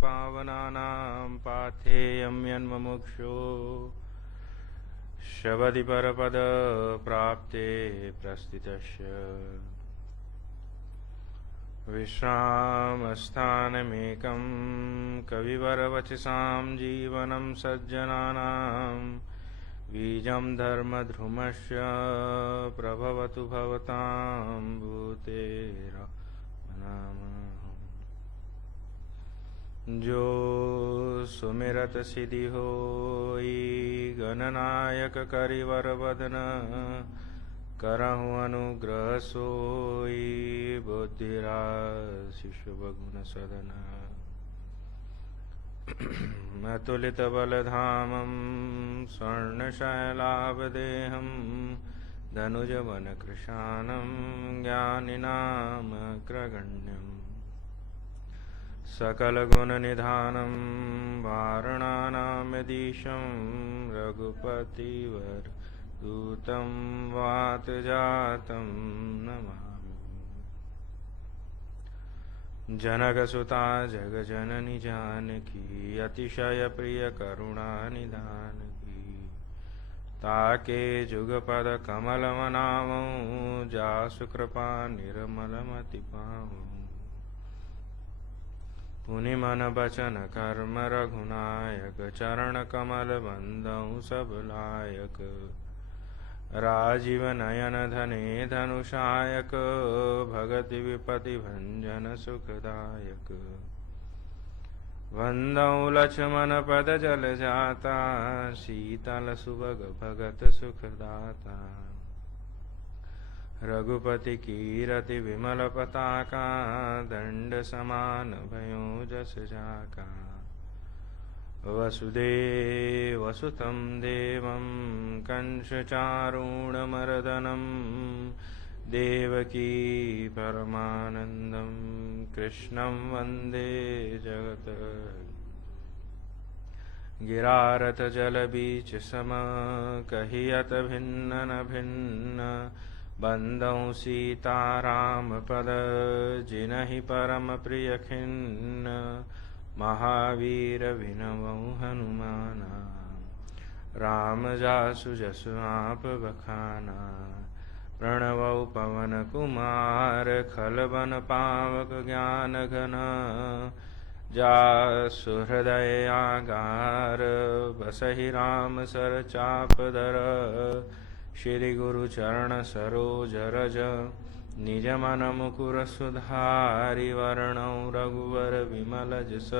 पावनानां पाथेयं यन्मुमुक्षो शबदि परपदप्राप्ते प्रस्थितस्य विश्रामस्थानमेकं कविवरवचसां जीवनं सज्जनानां बीजं धर्मध्रुमस्य प्रभवतु भवतां भूतेरनाम। जो सुमिरत सिद्धि होई गणनायक करिवर वदन करहु अनुग्रह सोई बुद्धिराशि शुभ गुण सदन। अतुलित बलधामं स्वर्णशैलाभदेहं धनुजवन कृशानं ज्ञानिनाम अग्रगण्यम् सकल गुण निधानं वारणानामधीशं रघुपतिवर दूतं वातजातं नमामि। जनकसुता जगजननी जानकी अतिशय प्रिय करुणा निधान की। ताके जुगपद कमल मनावो जासु कृपा निर्मल मति पावो। पुनि मन बचन कर्म रघुनायक चरण कमल बंदौ सब लायक। राजीव नयन धने धनुषायक भगति विपति भंजन सुखदायक। वंदौ लक्ष्मण पद जल जाता शीतल सुभग भगत सुखदाता। रघुपति कीरति विमल पताका दंड समान भयो जस जाका। वसुदेवसुतं देवं कंस चारूणमर्दनं देवकी परमानन्दं कृष्णं वन्दे जगत। गिरारत जल बीच सम कहियत भिन्न न भिन्न। बंदौ सीताराम पद जिनहि परम प्रिय खिन्न। महावीर विनवौ हनुमाना राम जासु जसु आप बखाना। प्रणवौ पवन कुमार खलबन पावक ज्ञान घन। जासु हृदय आगार बसहि राम सर चाप धर। श्री गुरु चरण सरोज रज निज मन मुकुर सुधारि। वर्णौ रघुवर विमल जस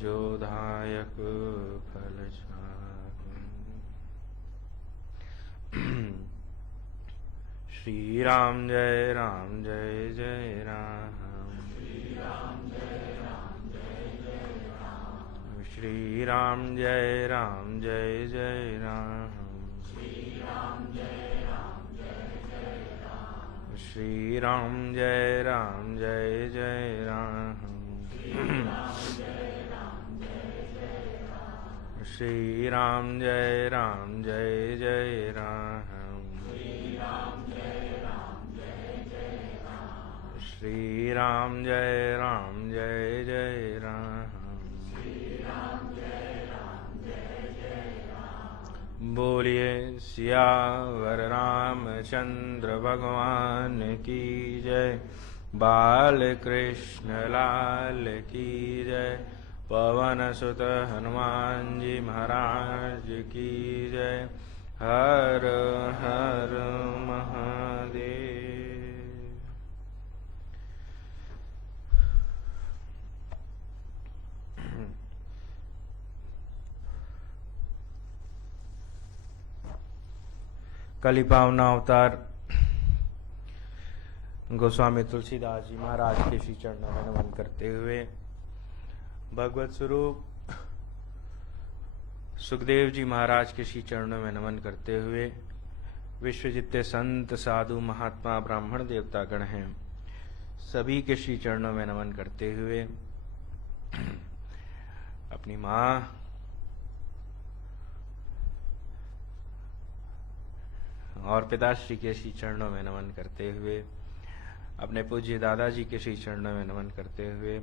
जो दायक फल चारि। श्री राम जय जय राम। श्री राम जय राम श्री राम जय जय राम। श्री राम जय जय राम। श्री राम जय जय राम। श्री राम जय जय राम। बोलिए सियावर रामचंद्र भगवान की जय। बाल कृष्ण लाल की जय। पवन सुत हनुमान जी महाराज की जय। हर हर महादेव। कली पावना अवतार गोस्वामी तुलसीदास जी महाराज के श्री चरणों में नमन करते हुए भगवत स्वरूप सुखदेव जी महाराज के श्री चरणों में नमन करते हुए विश्व जितने संत साधु महात्मा ब्राह्मण देवता गण हैं सभी के श्री चरणों में नमन करते हुए अपनी माँ और पिताश्री के श्री चरणों में नमन करते हुए अपने पूज्य दादाजी के श्री चरणों में नमन करते हुए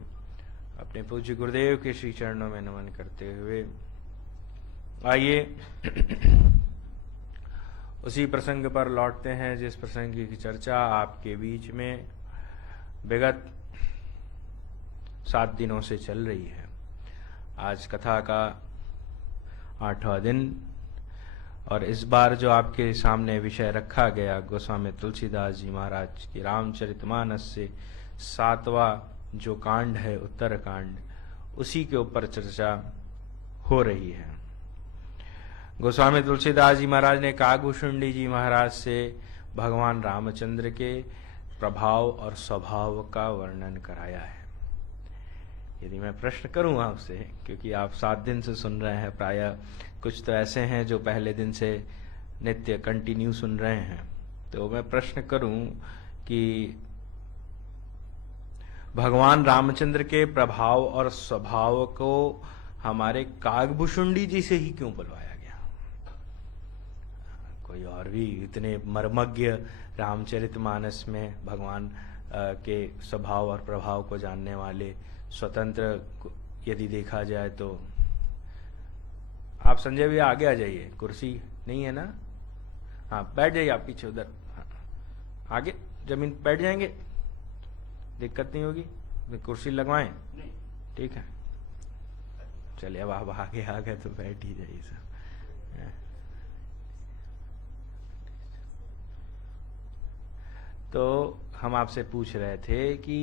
अपने पूज्य गुरुदेव के श्री चरणों में नमन करते हुए आइए उसी प्रसंग पर लौटते हैं जिस प्रसंग की चर्चा आपके बीच में विगत 7 दिनों से चल रही है। आज कथा का 8वां दिन और इस बार जो आपके सामने विषय रखा गया गोस्वामी तुलसीदास जी महाराज की रामचरितमानस से 7वां जो कांड है उत्तर कांड, उसी के ऊपर चर्चा हो रही है। गोस्वामी तुलसीदास जी महाराज ने कागभूषुंडी जी महाराज से भगवान रामचंद्र के प्रभाव और स्वभाव का वर्णन कराया है। यदि मैं प्रश्न करूं आपसे, क्योंकि आप 7 दिन से सुन रहे हैं, प्रायः कुछ तो ऐसे हैं जो पहले दिन से नित्य कंटिन्यू सुन रहे हैं, तो मैं प्रश्न करूं कि भगवान रामचंद्र के प्रभाव और स्वभाव को हमारे कागभूषुंडी जी से ही क्यों बुलवाया गया? कोई और भी इतने मर्मज्ञ रामचरितमानस में भगवान के स्वभाव और प्रभाव को जानने वाले स्वतंत्र यदि देखा जाए तो आप संजय भैया आगे आ जाइए, कुर्सी नहीं है ना? हाँ बैठ जाइए आप पीछे उधर, हाँ, आगे जमीन बैठ जाएंगे, दिक्कत नहीं होगी, कुर्सी लगवाएं? ठीक है, चलिए अब आप आगे आ गए तो बैठ ही जाइए सब। तो हम आपसे पूछ रहे थे कि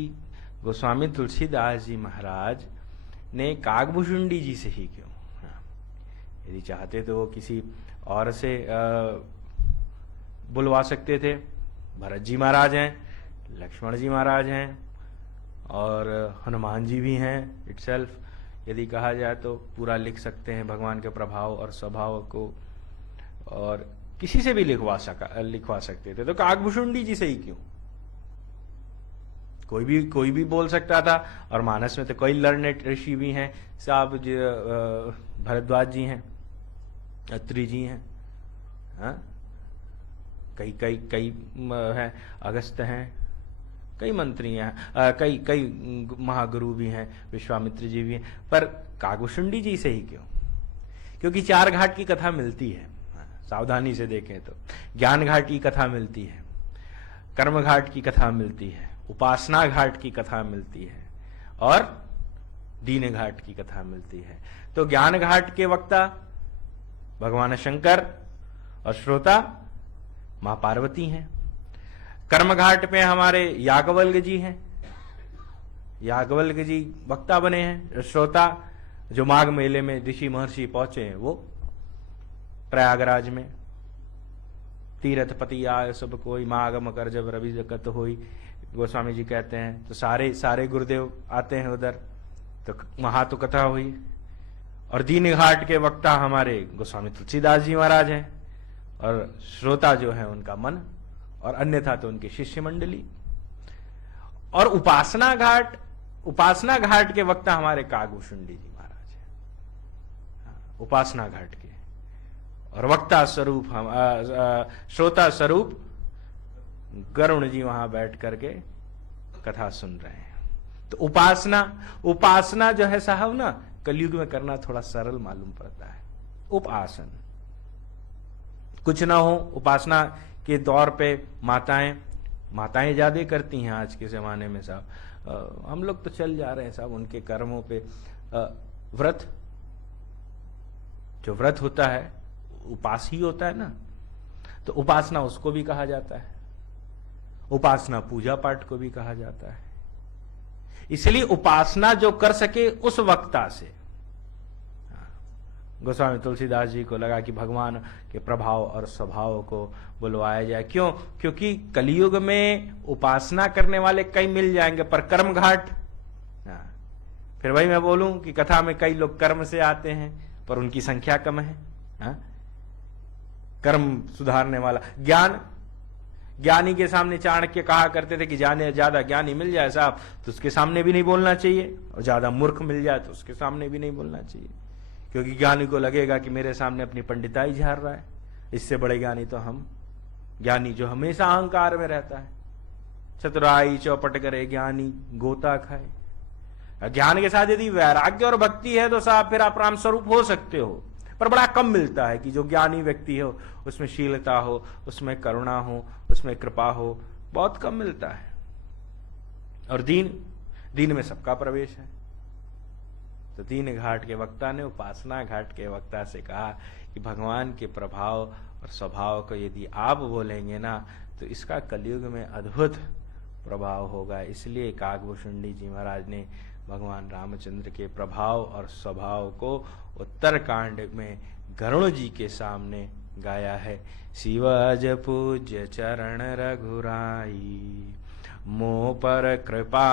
गोस्वामी तुलसीदास जी महाराज ने कागभूषुंडी जी से ही क्यों? यदि चाहते तो वो किसी और से बुलवा सकते थे। भरत जी महाराज हैं, लक्ष्मण जी महाराज हैं और हनुमान जी भी हैं इटसेल्फ। यदि कहा जाए तो पूरा लिख सकते हैं भगवान के प्रभाव और स्वभाव को, और किसी से भी लिखवा सकते थे, तो कागभूषुंडी जी से ही क्यों? कोई भी बोल सकता था। और मानस में तो कई लर्नेड ऋषि भी हैं साहब, भरद्वाज जी हैं, अत्रि जी हैं, हाँ? कई हैं, अगस्त हैं, कई मंत्री हैं, कई महागुरु भी हैं, विश्वामित्र जी भी हैं, पर कागभूषुंडी जी से ही क्यों? क्योंकि 4 घाट की कथा मिलती है, सावधानी से देखें तो ज्ञान घाट की कथा मिलती है, कर्म घाट की कथा मिलती है, उपासना घाट की कथा मिलती है और दीन घाट की कथा मिलती है। तो ज्ञान घाट के वक्ता भगवान शंकर और श्रोता मां पार्वती हैं। कर्म घाट पे हमारे याज्ञवल्क्य जी हैं, याज्ञवल्क्य जी वक्ता बने हैं। श्रोता जो माघ मेले में ऋषि महर्षि पहुंचे हैं वो प्रयागराज में, तीरथ पति आय सब कोई माघ मकर जब रवि जगत होई, गोस्वामी जी कहते हैं। तो सारे गुरुदेव आते हैं उधर, तो वहां तो कथा हुई। और दीन घाट के वक्ता हमारे गोस्वामी तुलसीदास जी महाराज हैं और श्रोता जो है उनका मन, और अन्यथा तो उनकी शिष्य मंडली। और उपासना घाट के वक्ता हमारे कागभूषुंडी जी महाराज हैं, उपासना घाट के। और वक्ता स्वरूप हम श्रोता स्वरूप गरुण जी वहां बैठ करके कथा सुन रहे हैं। तो उपासना जो है साहब ना, कलयुग में करना थोड़ा सरल मालूम पड़ता है। उपासन कुछ ना हो, उपासना के दौर पे माताएं ज्यादा करती हैं आज के जमाने में साहब। हम लोग तो चल जा रहे हैं साहब उनके कर्मों पे। व्रत जो व्रत होता है उपास ही होता है ना, तो उपासना उसको भी कहा जाता है, उपासना पूजा पाठ को भी कहा जाता है। इसलिए उपासना जो कर सके उस वक्ता से गोस्वामी तुलसीदास जी को लगा कि भगवान के प्रभाव और स्वभाव को बुलवाया जाए। क्यों? क्योंकि कलयुग में उपासना करने वाले कई मिल जाएंगे, पर कर्म घाट, फिर वही मैं बोलूं कि कथा में कई लोग कर्म से आते हैं पर उनकी संख्या कम है। कर्म सुधारने वाला ज्ञानी के सामने चाणक्य कहा करते थे कि ज्यादा ज्ञानी मिल जाए साहब तो उसके सामने भी नहीं बोलना चाहिए, और ज्यादा मूर्ख मिल जाए तो उसके सामने भी नहीं बोलना चाहिए, क्योंकि ज्ञानी को लगेगा कि मेरे सामने अपनी पंडिताई झाड़ रहा है, इससे बड़े ज्ञानी तो हम। ज्ञानी जो हमेशा अहंकार में रहता है, चतुराई चौपट करे ज्ञानी गोता खाए। ज्ञान के साथ यदि वैराग्य और भक्ति है तो साहब फिर आप राम स्वरूप हो सकते हो, पर बड़ा कम मिलता है कि जो ज्ञानी व्यक्ति हो उसमें शीलता हो, उसमें करुणा हो, उसमें कृपा हो, बहुत कम मिलता है। और दीन में सबका प्रवेश है। तो दीन घाट के वक्ता ने उपासना घाट के वक्ता से कहा कि भगवान के प्रभाव और स्वभाव को यदि आप बोलेंगे ना तो इसका कलयुग में अद्भुत प्रभाव होगा। इसलिए काकभूषुंडी जी महाराज ने भगवान रामचंद्र के प्रभाव और स्वभाव को उत्तरकांड में गरुण जी के सामने गाया है। शिवज पूज्य चरण रघुराई, मोह पर कृपा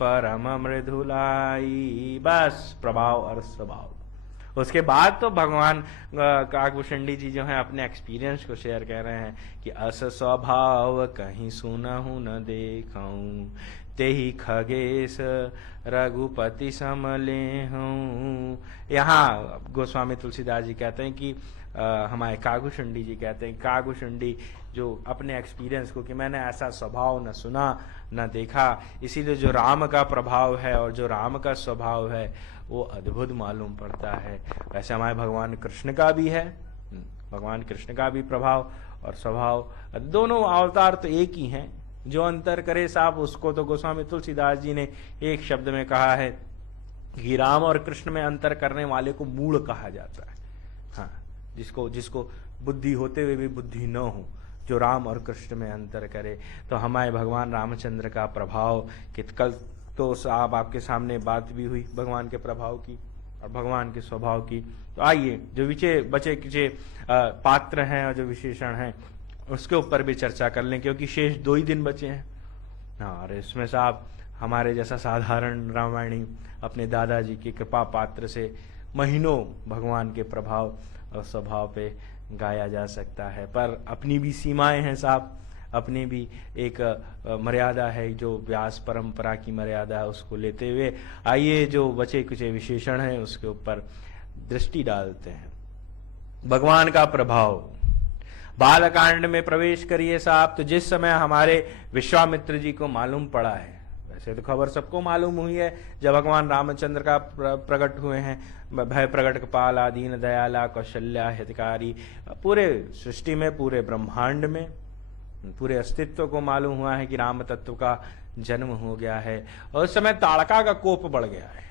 परम मृदुलाई। बस प्रभाव और स्वभाव। उसके बाद तो भगवान काकभूषुंडी जी जो है अपने एक्सपीरियंस को शेयर कर रहे हैं कि अस स्वभाव कहीं सुनहु न देखऊं, तेहि खगेश रघुपति समले हूँ। यहाँ गोस्वामी तुलसीदास जी कहते हैं कि हमारे काकभूषुंडी जी कहते हैं, काकभूषुंडी जो अपने एक्सपीरियंस को कि मैंने ऐसा स्वभाव न सुना न देखा, इसीलिए जो राम का प्रभाव है और जो राम का स्वभाव है वो अद्भुत मालूम पड़ता है। वैसे हमारे भगवान कृष्ण का भी है, भगवान कृष्ण का भी प्रभाव और स्वभाव, दोनों अवतार तो एक ही हैं। जो अंतर करे साहब उसको तो गोस्वामी तुलसीदास जी ने एक शब्द में कहा है कि राम और कृष्ण में अंतर करने वाले को मूढ़ कहा जाता है। हाँ, जिसको बुद्धि होते हुए भी बुद्धि न हो, जो राम और कृष्ण में अंतर करे। तो हमारे भगवान रामचंद्र का प्रभाव कि कल तो साहब आपके सामने बात भी हुई भगवान के प्रभाव की और भगवान के स्वभाव की। तो आइए जो बचे किचे पात्र हैं और जो विशेषण हैं उसके ऊपर भी चर्चा कर लें, क्योंकि शेष 2 ही दिन बचे हैं। हाँ, और इसमें साहब हमारे जैसा साधारण रामायणी अपने दादाजी की कृपा पात्र से महीनों भगवान के प्रभाव और स्वभाव पे गाया जा सकता है, पर अपनी भी सीमाएं हैं साहब, अपनी भी एक मर्यादा है, जो व्यास परंपरा की मर्यादा है उसको लेते हुए आइए जो बचे कुछ विशेषण हैं उसके ऊपर दृष्टि डालते हैं। भगवान का प्रभाव, बालकांड में प्रवेश करिए साहब। तो जिस समय हमारे विश्वामित्र जी को मालूम पड़ा है, वैसे तो खबर सबको मालूम हुई है, जब भगवान रामचंद्र का प्रकट हुए हैं, भय प्रकट कपाला दीन दयाला कौशल्या हितकारी, पूरे सृष्टि में पूरे ब्रह्मांड में पूरे अस्तित्व को मालूम हुआ है कि राम तत्व का जन्म हो गया है। और उस समय ताड़का का कोप बढ़ गया है,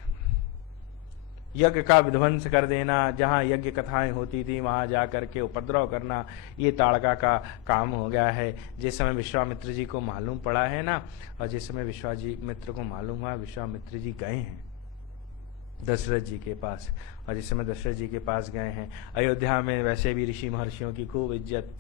यज्ञ का विध्वंस कर देना, जहां यज्ञ कथाएं होती थी वहां जाकर के उपद्रव करना, ये ताड़का का काम हो गया है। जिस समय विश्वामित्र जी को मालूम पड़ा है ना, और जिस समय विश्वामित्र को मालूम हुआ, विश्वामित्र जी गए हैं दशरथ जी के पास, और जिस समय दशरथ जी के पास गए हैं, अयोध्या में वैसे भी ऋषि महर्षियों की खूब इज्जत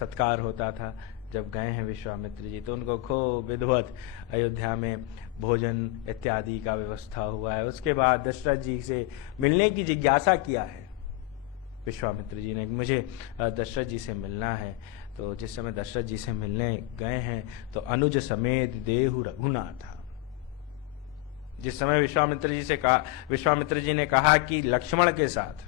सत्कार होता था, जब गए हैं विश्वामित्र जी तो उनको खूब विधिवत अयोध्या में भोजन इत्यादि का व्यवस्था हुआ है। उसके बाद दशरथ जी से मिलने की जिज्ञासा किया है विश्वामित्र जी ने, मुझे दशरथ जी से मिलना है। तो जिस समय दशरथ जी से मिलने गए हैं तो अनुज समेत देहु रघुनाथ, जिस समय विश्वामित्र जी ने कहा कि लक्ष्मण के साथ,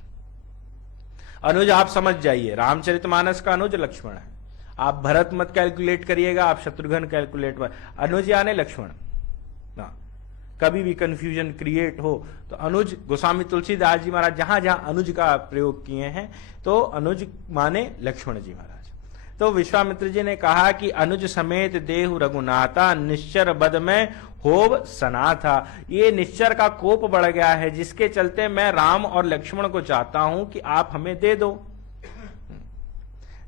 अनुज आप समझ जाइए, रामचरितमानस का अनुज लक्ष्मण है, आप भरत मत कैलकुलेट करिएगा, आप शत्रुघ्न कैलकुलेट मत, अनुज यानी लक्ष्मण ना, कभी भी कंफ्यूजन क्रिएट हो तो अनुज, गोस्वामी तुलसीदास जी महाराज जहां जहां अनुज का प्रयोग किए हैं तो अनुज माने लक्ष्मण जी महाराज। तो विश्वामित्र जी ने कहा कि अनुज समेत देहु रघुनाथा, निश्चर बद में होव सनाथा। ये निश्चर का कोप बढ़ गया है, जिसके चलते मैं राम और लक्ष्मण को चाहता हूं कि आप हमें दे दो।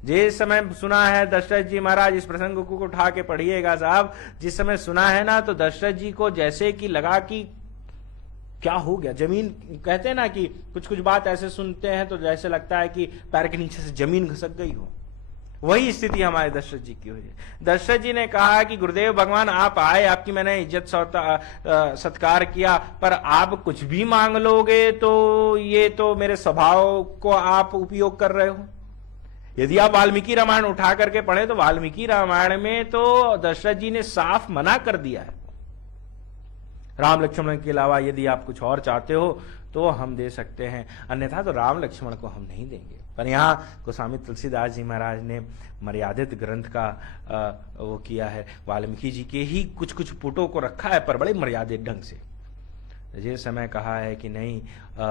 जिस समय सुना है दशरथ जी महाराज, इस प्रसंग को उठा के पढ़िएगा साहब, जिस समय सुना है ना तो दशरथ जी को जैसे कि लगा कि क्या हो गया, जमीन, कहते हैं ना कि कुछ कुछ बात ऐसे सुनते हैं तो जैसे लगता है कि पैर के नीचे से जमीन खिसक गई हो, वही स्थिति हमारे दशरथ जी की हुई है। दशरथ जी ने कहा कि गुरुदेव भगवान आप आए, आपकी मैंने इज्जत सत्कार किया, पर आप कुछ भी मांग लोगे तो ये तो मेरे स्वभाव को आप उपयोग कर रहे हो। यदि आप वाल्मीकि रामायण उठा करके पढ़े तो वाल्मीकि रामायण में तो दशरथ जी ने साफ मना कर दिया है, राम लक्ष्मण के अलावा यदि आप कुछ और चाहते हो तो हम दे सकते हैं, अन्यथा तो राम लक्ष्मण को हम नहीं देंगे। पर यहाँ गोस्वामी तुलसीदास जी महाराज ने मर्यादित ग्रंथ का वो किया है, वाल्मीकि जी के ही कुछ कुछ पुटों को रखा है पर बड़े मर्यादित ढंग से, ये समय कहा है कि नहीं,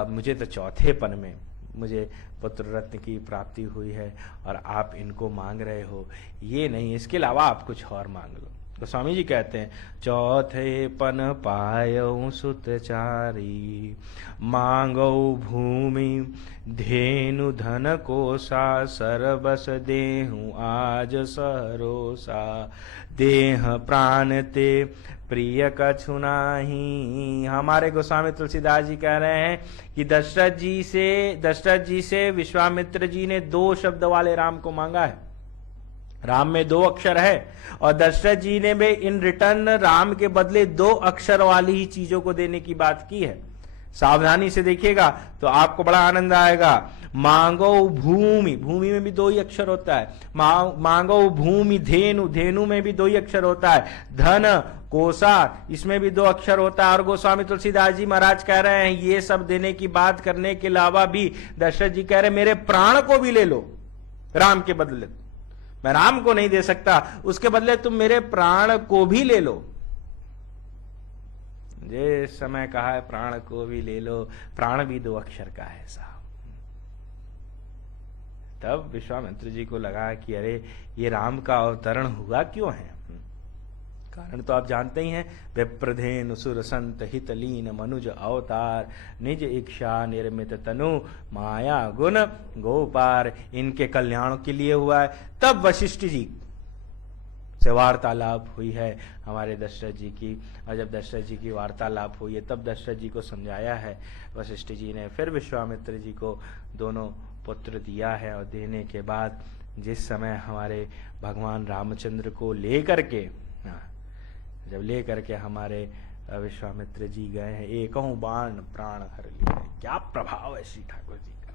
मुझे तो चौथेपन में मुझे पुत्र रत्न की प्राप्ति हुई है और आप इनको मांग रहे हो, ये नहीं, इसके अलावा आप कुछ और मांग लो। गोस्वामी जी कहते हैं, चौथेपन पायऊ सुतचारी, मांगो भूमि धेनु धन कोसा, सरबस देहु आज सरोसा, देह प्राण ते प्रिय कछु नाही। हमारे गोस्वामी तुलसीदास जी कह रहे हैं कि दशरथ जी से विश्वामित्र जी ने 2 शब्द वाले राम को मांगा है। राम में 2 अक्षर है और दशरथ जी ने भी इन रिटर्न राम के बदले 2 अक्षर वाली ही चीजों को देने की बात की है। सावधानी से देखिएगा तो आपको बड़ा आनंद आएगा। मांगो भूमि, भूमि में भी 2 ही अक्षर होता है। मांगो भूमि धेनु, धेनु में भी 2 ही अक्षर होता है। धन कोसा, इसमें भी 2 अक्षर होता है। और गोस्वामी तुलसीदास जी महाराज कह रहे हैं, ये सब देने की बात करने के अलावा भी दशरथ जी कह रहे हैं, मेरे प्राण को भी ले लो राम के बदले। मैं राम को नहीं दे सकता, उसके बदले तुम मेरे प्राण को भी ले लो। जे समय कहा है प्राण को भी ले लो, प्राण भी 2 अक्षर का है साहब। तब विश्वामित्र जी को लगा कि अरे ये राम का अवतरण हुआ क्यों है। कारण तो आप जानते ही हैं, विप्रधेनु सुर संत हितलीन मनुज अवतार, निज इच्छा निर्मित तनु माया गुण गोपार, इनके कल्याण के लिए हुआ है। तब वशिष्ठ जी से वार्तालाप हुई है हमारे दशरथ जी की, और जब दशरथ जी की वार्तालाप हुई है तब दशरथ जी को समझाया है वशिष्ठ जी ने। फिर विश्वामित्र जी को दोनों पुत्र दिया है और देने के बाद जिस समय हमारे भगवान रामचंद्र को लेकर के, जब लेकर के हमारे विश्वामित्र जी गए हैं, एकहु बाण प्राण हर लिए। क्या प्रभाव है श्री ठाकुर जी का।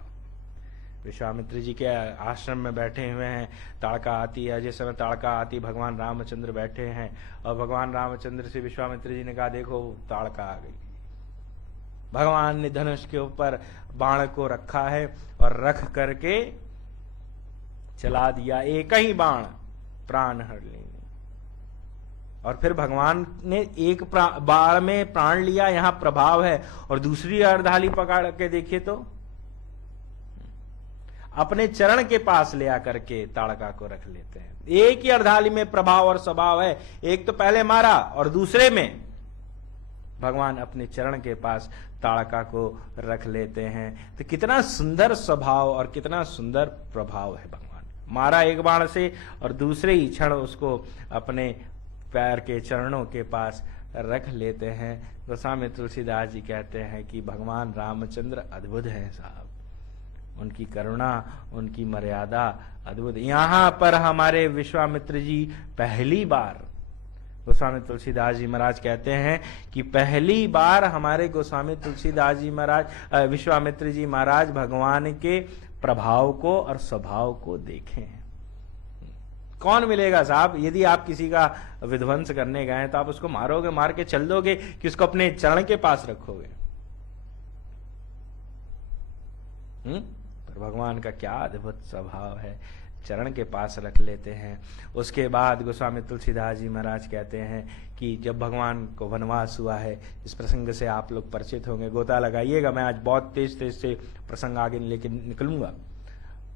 विश्वामित्र जी के आश्रम में बैठे हुए हैं, ताड़का आती है। जिस समय ताड़का आती, भगवान रामचंद्र बैठे हैं और भगवान रामचंद्र से विश्वामित्र जी ने कहा, देखो ताड़का आ गई। भगवान ने धनुष के ऊपर बाण को रखा है और रख करके चला दिया, एक ही बाण प्राण हर लेंगे। और फिर भगवान ने एक बाण में प्राण लिया, यहां प्रभाव है। और दूसरी अर्धाली पकड़ के देखिए तो अपने चरण के पास ले आकर के ताड़का को रख लेते हैं। एक ही अर्धाली में प्रभाव और स्वभाव है। एक तो पहले मारा और दूसरे में भगवान अपने चरण के पास ताड़का को रख लेते हैं। तो कितना सुंदर स्वभाव और कितना सुंदर प्रभाव है। भगवान मारा एक बाण से और दूसरे ही क्षण उसको अपने पैर के चरणों के पास रख लेते हैं। गोस्वामी तुलसीदास जी कहते हैं कि भगवान रामचंद्र अद्भुत हैं साहब, उनकी करुणा, उनकी मर्यादा अद्भुत। यहां पर हमारे विश्वामित्र जी पहली बार, गोस्वामी तुलसीदास जी महाराज कहते हैं कि पहली बार हमारे गोस्वामी तुलसीदास जी महाराज, विश्वामित्र जी महाराज भगवान के प्रभाव को और स्वभाव को देखे हैं। कौन मिलेगा साहब, यदि आप किसी का विध्वंस करने गए तो आप उसको मारोगे, मार के चल दोगे कि उसको अपने चरण के पास रखोगे। पर भगवान का क्या अद्भुत स्वभाव है, चरण के पास रख लेते हैं। उसके बाद गोस्वामी तुलसीदास जी महाराज कहते हैं कि जब भगवान को वनवास हुआ है, इस प्रसंग से आप लोग परिचित होंगे, गोता लगाइएगा, मैं आज बहुत तेज तेज से प्रसंग आगे लेके निकलूंगा।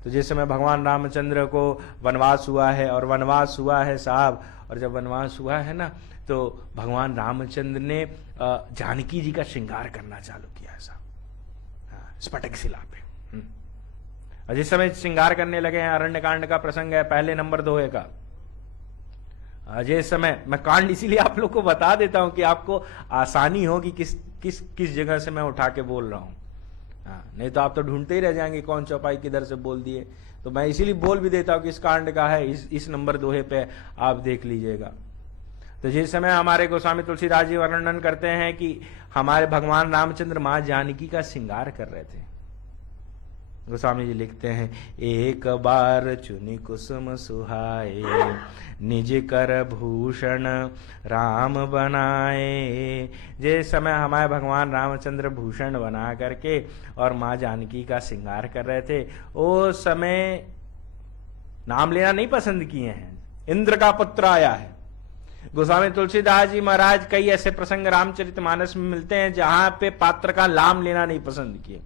तो जिस समय भगवान रामचंद्र को वनवास हुआ है, और वनवास हुआ है साहब, और जब वनवास हुआ है ना, तो भगवान रामचंद्र ने जानकी जी का श्रृंगार करना चालू किया है साहब, स्फटिक शिला पे। और जिस समय श्रृंगार करने लगे हैं, अरण्य कांड का प्रसंग है, पहले नंबर 2 का। जिस समय मैं कांड इसीलिए आप लोग को बता देता हूं कि आपको आसानी हो कि किस जगह से मैं उठा के बोल रहा हूं। नहीं तो आप तो ढूंढते ही रह जाएंगे कौन चौपाई किधर से बोल दिए। तो मैं इसीलिए बोल भी देता हूं कि इस कांड का है, इस नंबर 2 पे आप देख लीजिएगा। तो जिस समय हमारे गोस्वामी तुलसीदास जी वर्णन करते हैं कि हमारे भगवान रामचंद्र मां जानकी का श्रृंगार कर रहे थे, गोस्वामी जी लिखते हैं, एक बार चुनि कुसुम सुहाए, निज कर भूषण राम बनाए। जिस समय हमारे भगवान रामचंद्र भूषण बना करके और माँ जानकी का श्रृंगार कर रहे थे, उस समय नाम लेना नहीं पसंद किए हैं, इंद्र का पुत्र आया है। गोस्वामी तुलसीदास जी महाराज कई ऐसे प्रसंग रामचरितमानस में मिलते हैं जहां पे पात्र का नाम लेना नहीं पसंद किए,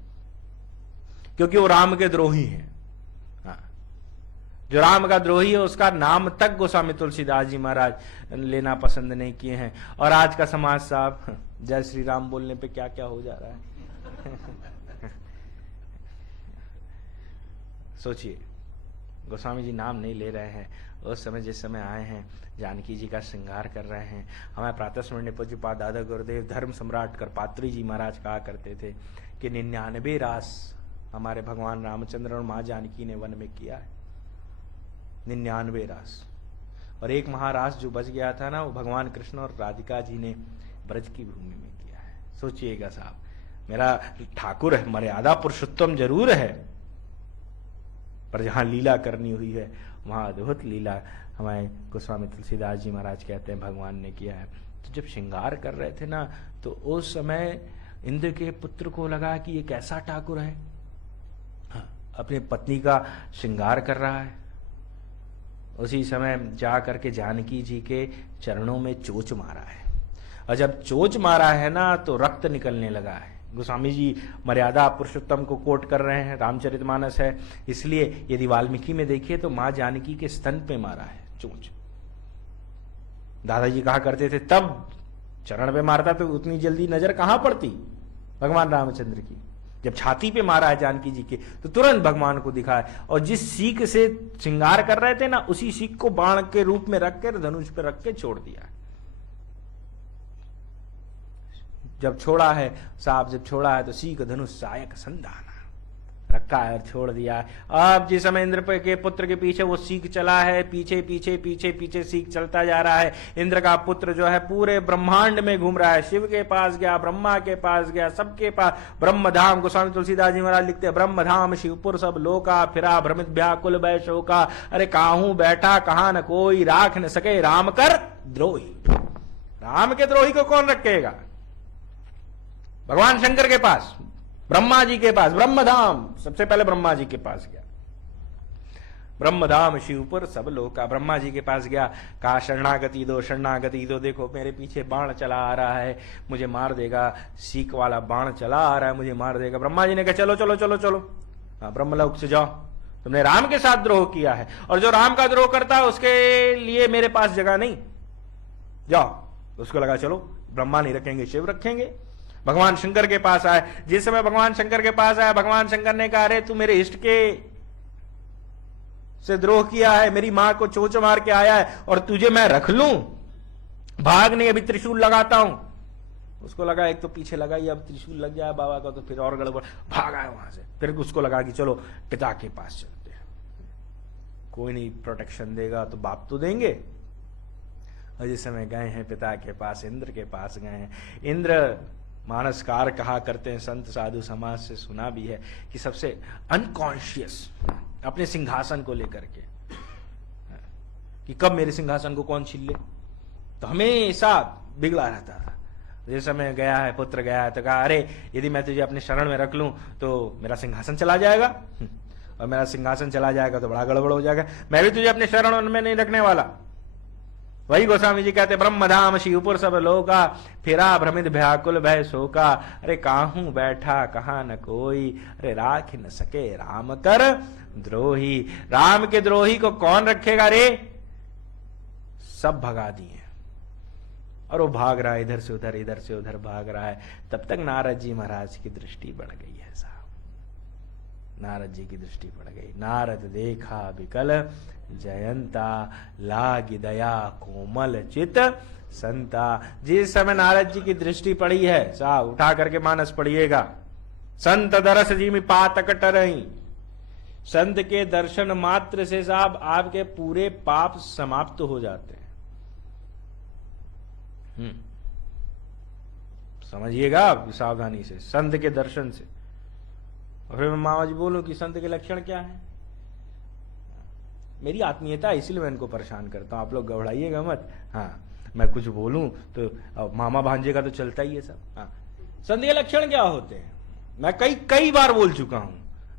क्योंकि वो राम के द्रोही हैं। जो राम का द्रोही है उसका नाम तक गोस्वामी तुलसीदास जी महाराज लेना पसंद नहीं किए हैं। और आज का समाज साहब जय श्री राम बोलने पे क्या क्या हो जा रहा है। सोचिए, गोस्वामी जी नाम नहीं ले रहे हैं उस समय, जिस समय आए हैं जानकी जी का श्रृंगार कर रहे हैं। हमारे प्रातः स्मरणीय पूज्यपाद दादा गुरुदेव धर्म सम्राट करपात्री जी महाराज कहा करते थे कि 99 रास हमारे भगवान रामचंद्र और माँ जानकी ने वन में किया है। 99 रास, और एक महारास जो बच गया था ना, वो भगवान कृष्ण और राधिका जी ने ब्रज की भूमि में किया है। सोचिएगा साहब, मेरा ठाकुर है, मर्यादा पुरुषोत्तम जरूर है, पर जहां लीला करनी हुई है वहां अद्भुत लीला हमारे गोस्वामी तुलसीदास जी महाराज कहते हैं भगवान ने किया है। तो जब श्रृंगार कर रहे थे ना, तो उस समय इंद्र के पुत्र को लगा कि ये कैसा ठाकुर है, अपनी पत्नी का श्रृंगार कर रहा है। उसी समय जा करके जानकी जी के चरणों में चोच मारा है, और जब चोच मारा है ना तो रक्त निकलने लगा है। गोस्वामी जी मर्यादा पुरुषोत्तम को कोट कर रहे हैं, रामचरितमानस है, इसलिए यदि वाल्मीकि में देखिए तो मां जानकी के स्तन पे मारा है चोच। दादाजी कहा करते थे तब चरण पे मारता तो उतनी जल्दी नजर कहां पड़ती भगवान रामचंद्र की। जब छाती पे मारा है जानकी जी के तो तुरंत भगवान को दिखा है, और जिस सीख से श्रृंगार कर रहे थे ना, उसी सीख को बाण के रूप में रख कर धनुष पे रख के छोड़ दिया। जब छोड़ा है साहब, जब छोड़ा है तो सीख धनुष सायक संधाना रखा है और छोड़ दिया है। अब जिस समय इंद्र के पुत्र के पीछे वो सीख चला है, पीछे पीछे पीछे पीछे सीख चलता जा रहा है। इंद्र का पुत्र जो है पूरे ब्रह्मांड में घूम रहा है, शिव के पास गया, ब्रह्मा के पास गया, सबके पास। ब्रह्मधाम, गोस्वामी तुलसीदास जी महाराज लिखते हैं, ब्रह्मधाम शिवपुर सब लोका, फिरा भ्रमित व्याकुल भय शोका। अरे काहू बैठा कहां न कोई, राख न सके राम कर द्रोही। राम के द्रोही को कौन रखेगा? भगवान शंकर के पास, ब्रह्मा जी के पास, ब्रह्मधाम, सबसे पहले ब्रह्मा जी के पास गया। ब्रह्मधाम शिवपुर सब लोग का, ब्रह्मा जी के पास गया, कहा शरणागति दो, शरणागति दो, देखो मेरे पीछे बाण चला आ रहा है, मुझे मार देगा, सीख वाला बाण चला आ रहा है, मुझे मार देगा। ब्रह्मा जी ने कहा चलो चलो चलो चलो, हाँ ब्रह्मलोक से जाओ, तुमने राम के साथ द्रोह किया है, और जो राम का द्रोह करता है उसके लिए मेरे पास जगह नहीं, जाओ। उसको लगा चलो ब्रह्मा नहीं रखेंगे, शिव रखेंगे। भगवान शंकर के पास आए, जिस समय भगवान शंकर के पास आया, भगवान शंकर ने कहा अरे तू मेरे इष्ट के से द्रोह किया है, मेरी मां को चोच मार के आया है, और तुझे मैं रख लूं? भाग नहीं, अभी त्रिशूल लगाता हूं। उसको लगा एक तो पीछे लगा ही, अब त्रिशूल लग जाए बाबा का तो फिर और गड़बड़, भागा है वहां से। फिर उसको लगा कि चलो पिता के पास चलते हैं, कोई नहीं प्रोटेक्शन देगा तो बाप तो देंगे। और जिस समय गए हैं पिता के पास, इंद्र के पास गए हैं, इंद्र मानसकार कहा करते हैं, संत साधु समाज से सुना भी है कि सबसे अनकॉन्शियस अपने सिंहासन को लेकर के, कि कब मेरे सिंहासन को कौन छीन ले, तो हमेशा बिगड़ा रहता था। जिस समय गया है, पुत्र गया है, तो कहा अरे यदि मैं तुझे अपने शरण में रख लूं तो मेरा सिंहासन चला जाएगा, और मेरा सिंहासन चला जाएगा तो बड़ा गड़बड़ हो जाएगा, मैं भी तुझे अपने शरण में नहीं रखने वाला। वही गोस्वामी जी कहते ब्रह्मधाम शिवपुर सब लोका, फिरा भ्रमित व्याकुल भय शोका। अरे काहू बैठा कहां न कोई, अरे राख न सके राम कर द्रोही। राम के द्रोही को कौन रखेगा रे? सब भगा दिए, और वो भाग रहा है इधर से उधर, इधर से उधर भाग रहा है। तब तक नारद जी महाराज की दृष्टि बढ़ गई है साहब, नारद जी की दृष्टि बढ़ गई। नारद देखा विकल जयंता, लागी दया कोमल चित संता। जिस समय नारद जी की दृष्टि पड़ी है साहब, उठा करके मानस पढ़िएगा, संत दरस जी में पातक टरई। संत के दर्शन मात्र से साहब आपके पूरे पाप समाप्त हो जाते हैं। समझिएगा आप सावधानी से, संत के दर्शन से। और फिर मैं मामा जी बोलूं कि संत के लक्षण क्या है? मेरी आत्मीयता इसलिए मैं इनको परेशान करता हूं, आप लोग घबराइएगा मत। हाँ, मैं कुछ बोलूं तो मामा भांजे का तो चलता ही है सब। हाँ, संत के लक्षण क्या होते हैं? मैं कई बार बोल चुका हूं,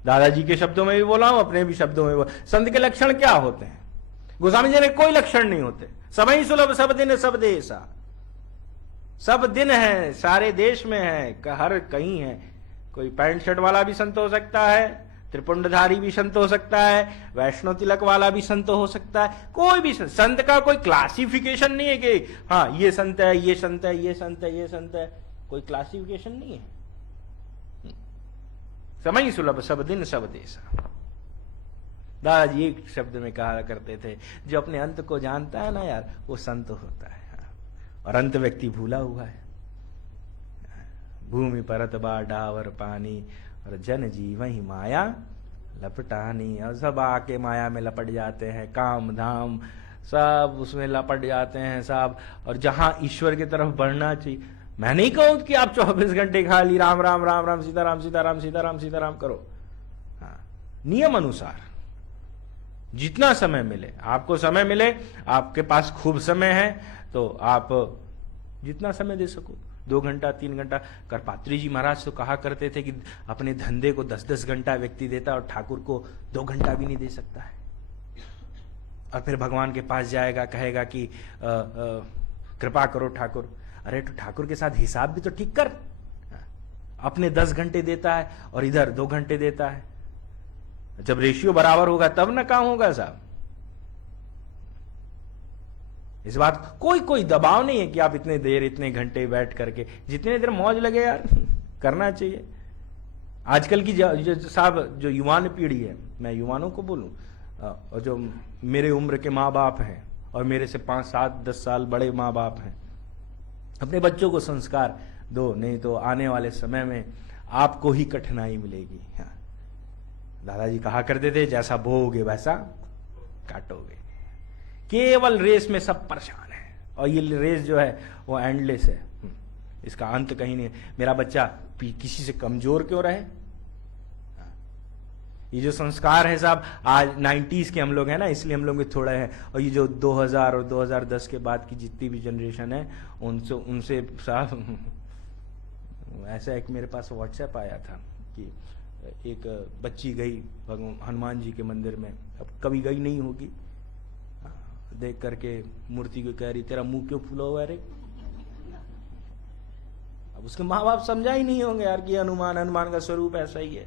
दादाजी के शब्दों में भी बोला हूं, अपने भी शब्दों में। संत के लक्षण क्या होते हैं? गोस्वामी जी ने कोई लक्षण नहीं होते। समय सुलभ सब दिन सब देशा, सब दिन है, सारे देश में है, हर कहीं है। कोई पैंट शर्ट वाला भी संत हो सकता है, त्रिपुंडधारी भी संत हो सकता है, वैष्णव तिलक वाला भी संत हो सकता है, कोई भी संत का कोई क्लासिफिकेशन नहीं है कि हाँ ये संत है, ये संत है, ये संत है, ये संत है, कोई क्लासिफिकेशन नहीं है। समय सुलभ सब दिन सब देशा। दादाजी एक शब्द में कहा करते थे, जो अपने अंत को जानता है ना यार, वो संत होता है। और अंत व्यक्ति भूला हुआ है। भूमि परत बा डावर पानी, और जन जीव ही माया लपटानी। और सब आके माया में लपट जाते हैं, काम धाम सब उसमें लपट जाते हैं सब। और जहां ईश्वर की तरफ बढ़ना चाहिए, मैं नहीं कहूं कि आप 24 घंटे खाली राम राम राम राम सीताराम सीताराम सीताराम सीताराम करो। हाँ, नियम अनुसार जितना समय मिले, आपको समय मिले, आपके पास खूब समय है तो आप जितना समय दे सको, 2 घंटा 3 घंटा। करपात्री जी महाराज तो कहा करते थे कि अपने धंधे को 10-10 घंटा व्यक्ति देता और ठाकुर को 2 घंटा भी नहीं दे सकता है। और फिर भगवान के पास जाएगा, कहेगा कि कृपा करो ठाकुर। अरे तो ठाकुर के साथ हिसाब भी तो ठीक कर। अपने 10 घंटे देता है और इधर 2 घंटे देता है। जब रेशियो बराबर होगा तब ना काम होगा साहब। इस बात कोई दबाव नहीं है कि आप इतने देर इतने घंटे बैठ करके, जितने देर मौज लगे यार करना चाहिए। आजकल की साहब जो युवान पीढ़ी है, मैं युवानों को बोलूं, और जो मेरे उम्र के माँ बाप हैं और मेरे से 5, 7, 10 साल बड़े माँ बाप हैं, अपने बच्चों को संस्कार दो, नहीं तो आने वाले समय में आपको ही कठिनाई मिलेगी। हाँ। दादाजी कहा करते थे, जैसा बोओगे वैसा काटोगे। केवल रेस में सब परेशान है, और ये रेस जो है वो एंडलेस है, इसका अंत कहीं नहीं है। मेरा बच्चा किसी से कमजोर क्यों रहे? ये जो संस्कार है साहब, आज 90s के हम लोग हैं ना, इसलिए हम लोग में थोड़ा है। और ये जो 2000 और 2010 के बाद की जितनी भी जनरेशन है, उनसे साहब ऐसा एक मेरे पास व्हाट्सएप आया था कि एक बच्ची गई हनुमान जी के मंदिर में, अब कभी गई नहीं होगी, देख करके मूर्ति को कह रही, तेरा मुंह क्यों फूला हुआ है रे? अब उसके माँ बाप समझा ही नहीं होंगे यार कि हनुमान का स्वरूप ऐसा ही है।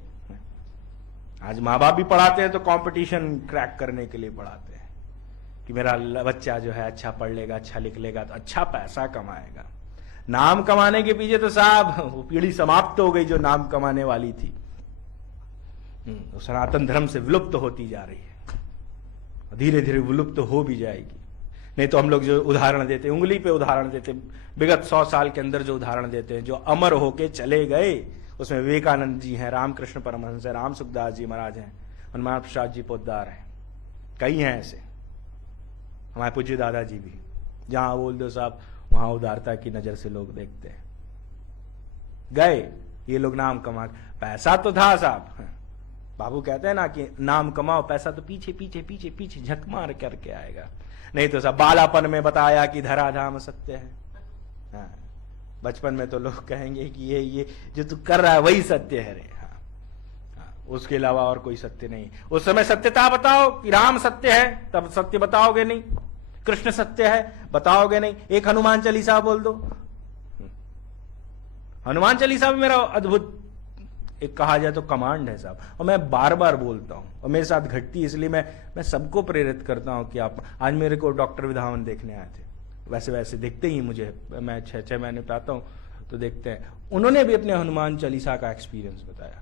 आज माँ बाप भी पढ़ाते हैं तो कंपटीशन क्रैक करने के लिए पढ़ाते हैं कि मेरा बच्चा जो है अच्छा पढ़ लेगा, अच्छा लिख लेगा तो अच्छा पैसा कमाएगा। नाम कमाने के पीछे तो साहब वो पीढ़ी समाप्त हो गई जो नाम कमाने वाली थी। तो सनातन धर्म से विलुप्त होती जा रही है, धीरे धीरे विलुप्त हो भी जाएगी। नहीं तो हम लोग जो उदाहरण देते, उंगली पे उदाहरण देते, विगत 100 साल के अंदर जो उदाहरण देते हैं, जो अमर होके चले गए, उसमें विवेकानंद जी हैं, रामकृष्ण परमहंस है, राम सुखदास जी महाराज हैं, हनुमान प्रसाद जी पोद्दार हैं, कई हैं ऐसे। हमारे पूज्य दादाजी भी, जहां बोल दो साहब वहां उदारता की नजर से लोग देखते हैं। गए ये लोग नाम कमा, पैसा तो था साहब। बाबू कहते हैं ना कि नाम कमाओ, पैसा तो पीछे पीछे पीछे पीछे झक मार करके आएगा। नहीं तो सब बालापन में बताया कि धराधाम सत्य है। हाँ, बचपन में तो लोग कहेंगे कि ये जो तू कर रहा है वही सत्य है रे। हाँ, हाँ, उसके अलावा और कोई सत्य नहीं। उस समय सत्यता बताओ कि राम सत्य है, तब सत्य बताओगे नहीं। कृष्ण सत्य है बताओगे नहीं। एक हनुमान चालीसा बोल दो। हनुमान चालीसा में मेरा अद्भुत एक कहा जाए तो कमांड है साहब, और मैं बार बार बोलता हूं और मेरे साथ घटती है, इसलिए मैं सबको प्रेरित करता हूं कि आप, आज मेरे को डॉक्टर विधावन देखने आए थे, वैसे देखते ही मुझे, मैं 6 महीने पे आता हूं तो देखते हैं, उन्होंने भी अपने हनुमान चालीसा का एक्सपीरियंस बताया।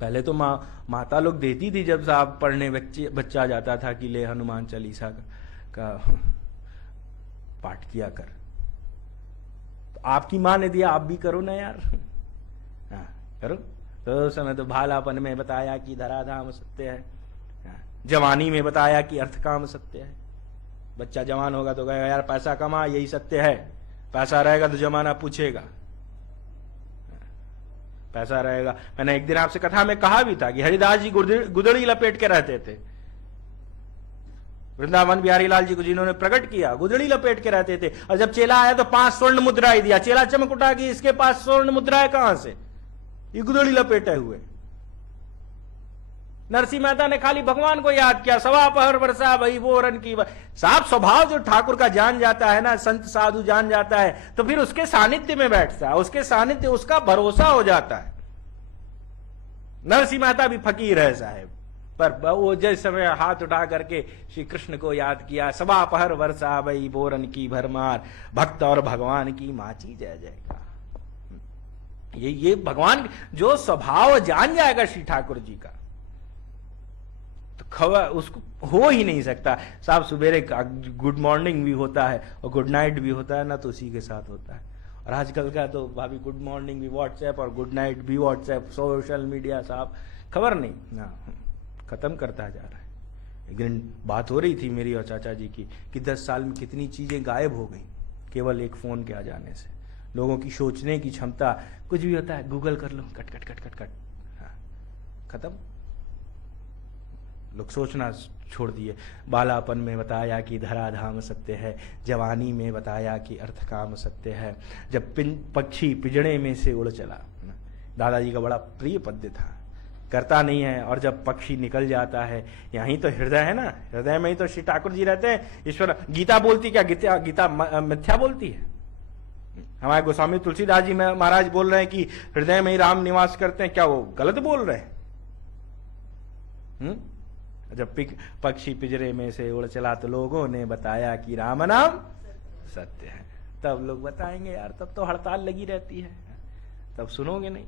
पहले तो माता लोग देती थी, जब साहब पढ़ने बच्चा जाता था कि ले हनुमान चालीसा का पाठ किया कर, तो आपकी माँ ने दिया, आप भी करो ना यार। करो। तो उस समय तो भालापन में बताया कि धराधाम सत्य है, जवानी में बताया कि अर्थ काम सत्य है। बच्चा जवान होगा तो कहेगा यार पैसा कमा, यही सत्य है। पैसा रहेगा तो जमाना पूछेगा, पैसा रहेगा। मैंने एक दिन आपसे कथा में कहा भी था कि हरिदास जी गुदड़ी लपेट के रहते थे। वृंदावन बिहारी लाल जी को जिन्होंने प्रकट किया, गुदड़ी लपेट के रहते थे। और जब चेला आया तो 5 स्वर्ण मुद्राएं दिया। चेला चमक उठा कि इसके पास स्वर्ण मुद्राएं कहां से, ये गुदड़ी लपेटे हुए। नरसिंह मेहता ने खाली भगवान को याद किया, सवा पहर वर्षा भई बोरन की। साफ स्वभाव जो ठाकुर का जान जाता है ना, संत साधु जान जाता है, तो फिर उसके सानिध्य में बैठता है, उसके सानिध्य उसका भरोसा हो जाता है। नरसिंह मेहता भी फकीर है साहेब, पर वो जिस समय हाथ उठा करके श्री कृष्ण को याद किया, सवा पहर वर्षा भई बोरन की भरमार, भक्त और भगवान की माची जय जयकार। ये भगवान जो स्वभाव जान जाएगा श्री ठाकुर जी का, तो खबर उसको हो ही नहीं सकता साहब। सुबेरे गुड मॉर्निंग भी होता है और गुड नाइट भी होता है ना, तो उसी के साथ होता है। और आजकल का तो भाभी गुड मॉर्निंग भी व्हाट्सएप और गुड नाइट भी व्हाट्सएप, सोशल मीडिया साहब खबर नहीं ना, खत्म करता जा रहा है। एक दिन बात हो रही थी मेरी और चाचा जी की कि 10 साल में कितनी चीजें गायब हो गई केवल एक फोन के आ जाने से। लोगों की सोचने की क्षमता, कुछ भी होता है गूगल कर लो, cut cut cut cut cut, हाँ खत्म। लोग सोचना छोड़ दिए। बालापन में बताया कि धराधाम सत्य है, जवानी में बताया कि अर्थ काम सत्य है, जब पक्षी पिंजड़े में से उड़ चला। दादाजी का बड़ा प्रिय पद्य था, करता नहीं है, और जब पक्षी निकल जाता है, यहीं तो हृदय है ना, हृदय में ही तो श्री ठाकुर जी रहते हैं। ईश्वर गीता बोलती क्या, गीता मिथ्या बोलती है? हमारे गोस्वामी तुलसीदास जी महाराज बोल रहे हैं कि हृदय में ही राम निवास करते हैं, क्या वो गलत बोल रहे हैं? जब पक्षी पिंजरे में से उड़ चला तो लोगों ने बताया कि राम नाम सत्य है। तब लोग बताएंगे यार, तब तो हड़ताल लगी रहती है, तब सुनोगे नहीं।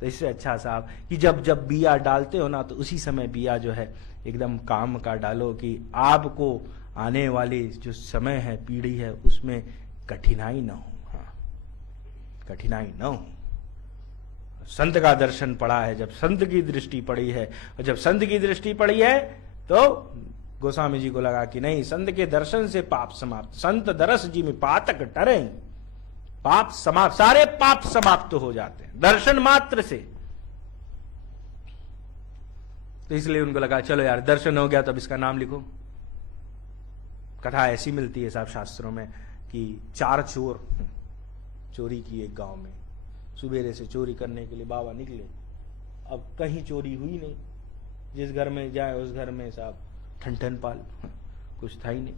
तो इससे अच्छा साहब कि जब बिया डालते हो ना, तो उसी समय बिया जो है एकदम काम का डालो, कि आपको आने वाली जो समय है, पीढ़ी है, उसमें कठिनाई ना हो। हाँ, कठिनाई ना हो। संत का दर्शन पड़ा है, जब संत की दृष्टि पड़ी है, और जब संत की दृष्टि पड़ी है तो गोस्वामी जी को लगा कि नहीं, संत के दर्शन से पाप समाप्त, संत दरस जी में पातक टरे, पाप समाप्त, सारे पाप समाप्त हो जाते हैं दर्शन मात्र से। तो इसलिए उनको लगा चलो यार दर्शन हो गया तो अब इसका नाम लिखो। कथा ऐसी मिलती है साहब शास्त्रों में कि 4 चोर चोरी की एक गांव में, सुबेरे से चोरी करने के लिए बाबा निकले। अब कहीं चोरी हुई नहीं, जिस घर में जाए उस घर में साहब ठन पाल, कुछ था ही नहीं।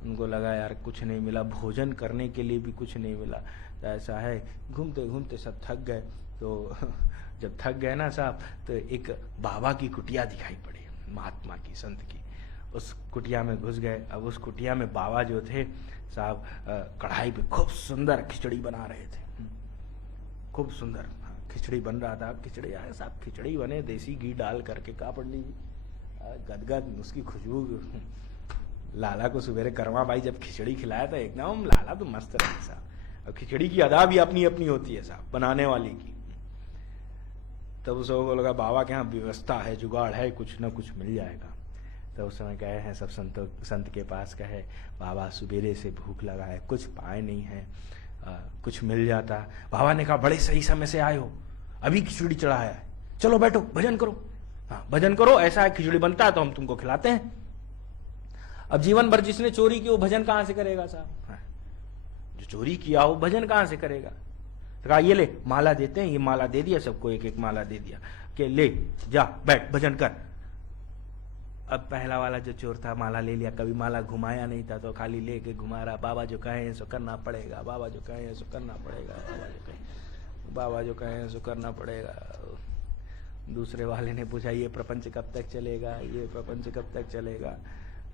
उनको लगा यार कुछ नहीं मिला, भोजन करने के लिए भी कुछ नहीं मिला। तो ऐसा है, घूमते घूमते सब थक गए। तो जब थक गए ना साहब, तो एक बाबा की कुटिया दिखाई पड़ी, महात्मा की, संत की। उस कुटिया में घुस गए। अब उस कुटिया में बाबा जो थे साहब, कढ़ाई पे खूब सुंदर खिचड़ी बना रहे थे, खूब सुंदर खिचड़ी बन रहा था। खिचड़ी आया साहब, खिचड़ी बने देसी घी डाल करके, का पंडित जी गदगद उसकी खुशबू। लाला को सवेरे कर्मा भाई जब खिचड़ी खिलाया था एकदम, लाला तो मस्त रहे साहब। अब खिचड़ी की अदा भी अपनी अपनी होती है साहब, बनाने वाली की। तब उसको लगा बाबा के यहाँ व्यवस्था है, जुगाड़ है, कुछ ना कुछ मिल जाएगा। तो उस समय गए हैं सब संत के पास, कहे बाबा सुबेरे से भूख लगा है, कुछ पाए नहीं है, कुछ मिल जाता। बाबा ने कहा बड़े सही समय से आए हो, अभी खिचड़ी चढ़ाया है, चलो बैठो भजन करो। हाँ भजन करो, ऐसा है खिचड़ी बनता है तो हम तुमको खिलाते हैं। अब जीवन भर जिसने चोरी की वो भजन कहां से करेगा साहब? हाँ, जो चोरी किया हो भजन कहां से करेगा? तो कहा ये ले माला देते हैं, ये माला दे दिया सबको, एक एक माला दे दिया कि ले जा बैठ भजन कर। अब पहला वाला जो चोर था माला ले लिया, कभी माला घुमाया नहीं था, तो खाली लेके घुमा रहा। बाबा जो कहे सो करना पड़ेगा, बाबा जो कहे सो करना पड़ेगा, बाबा जो कहे सो करना पड़ेगा। दूसरे वाले ने पूछा ये प्रपंच कब तक चलेगा, ये प्रपंच कब तक चलेगा?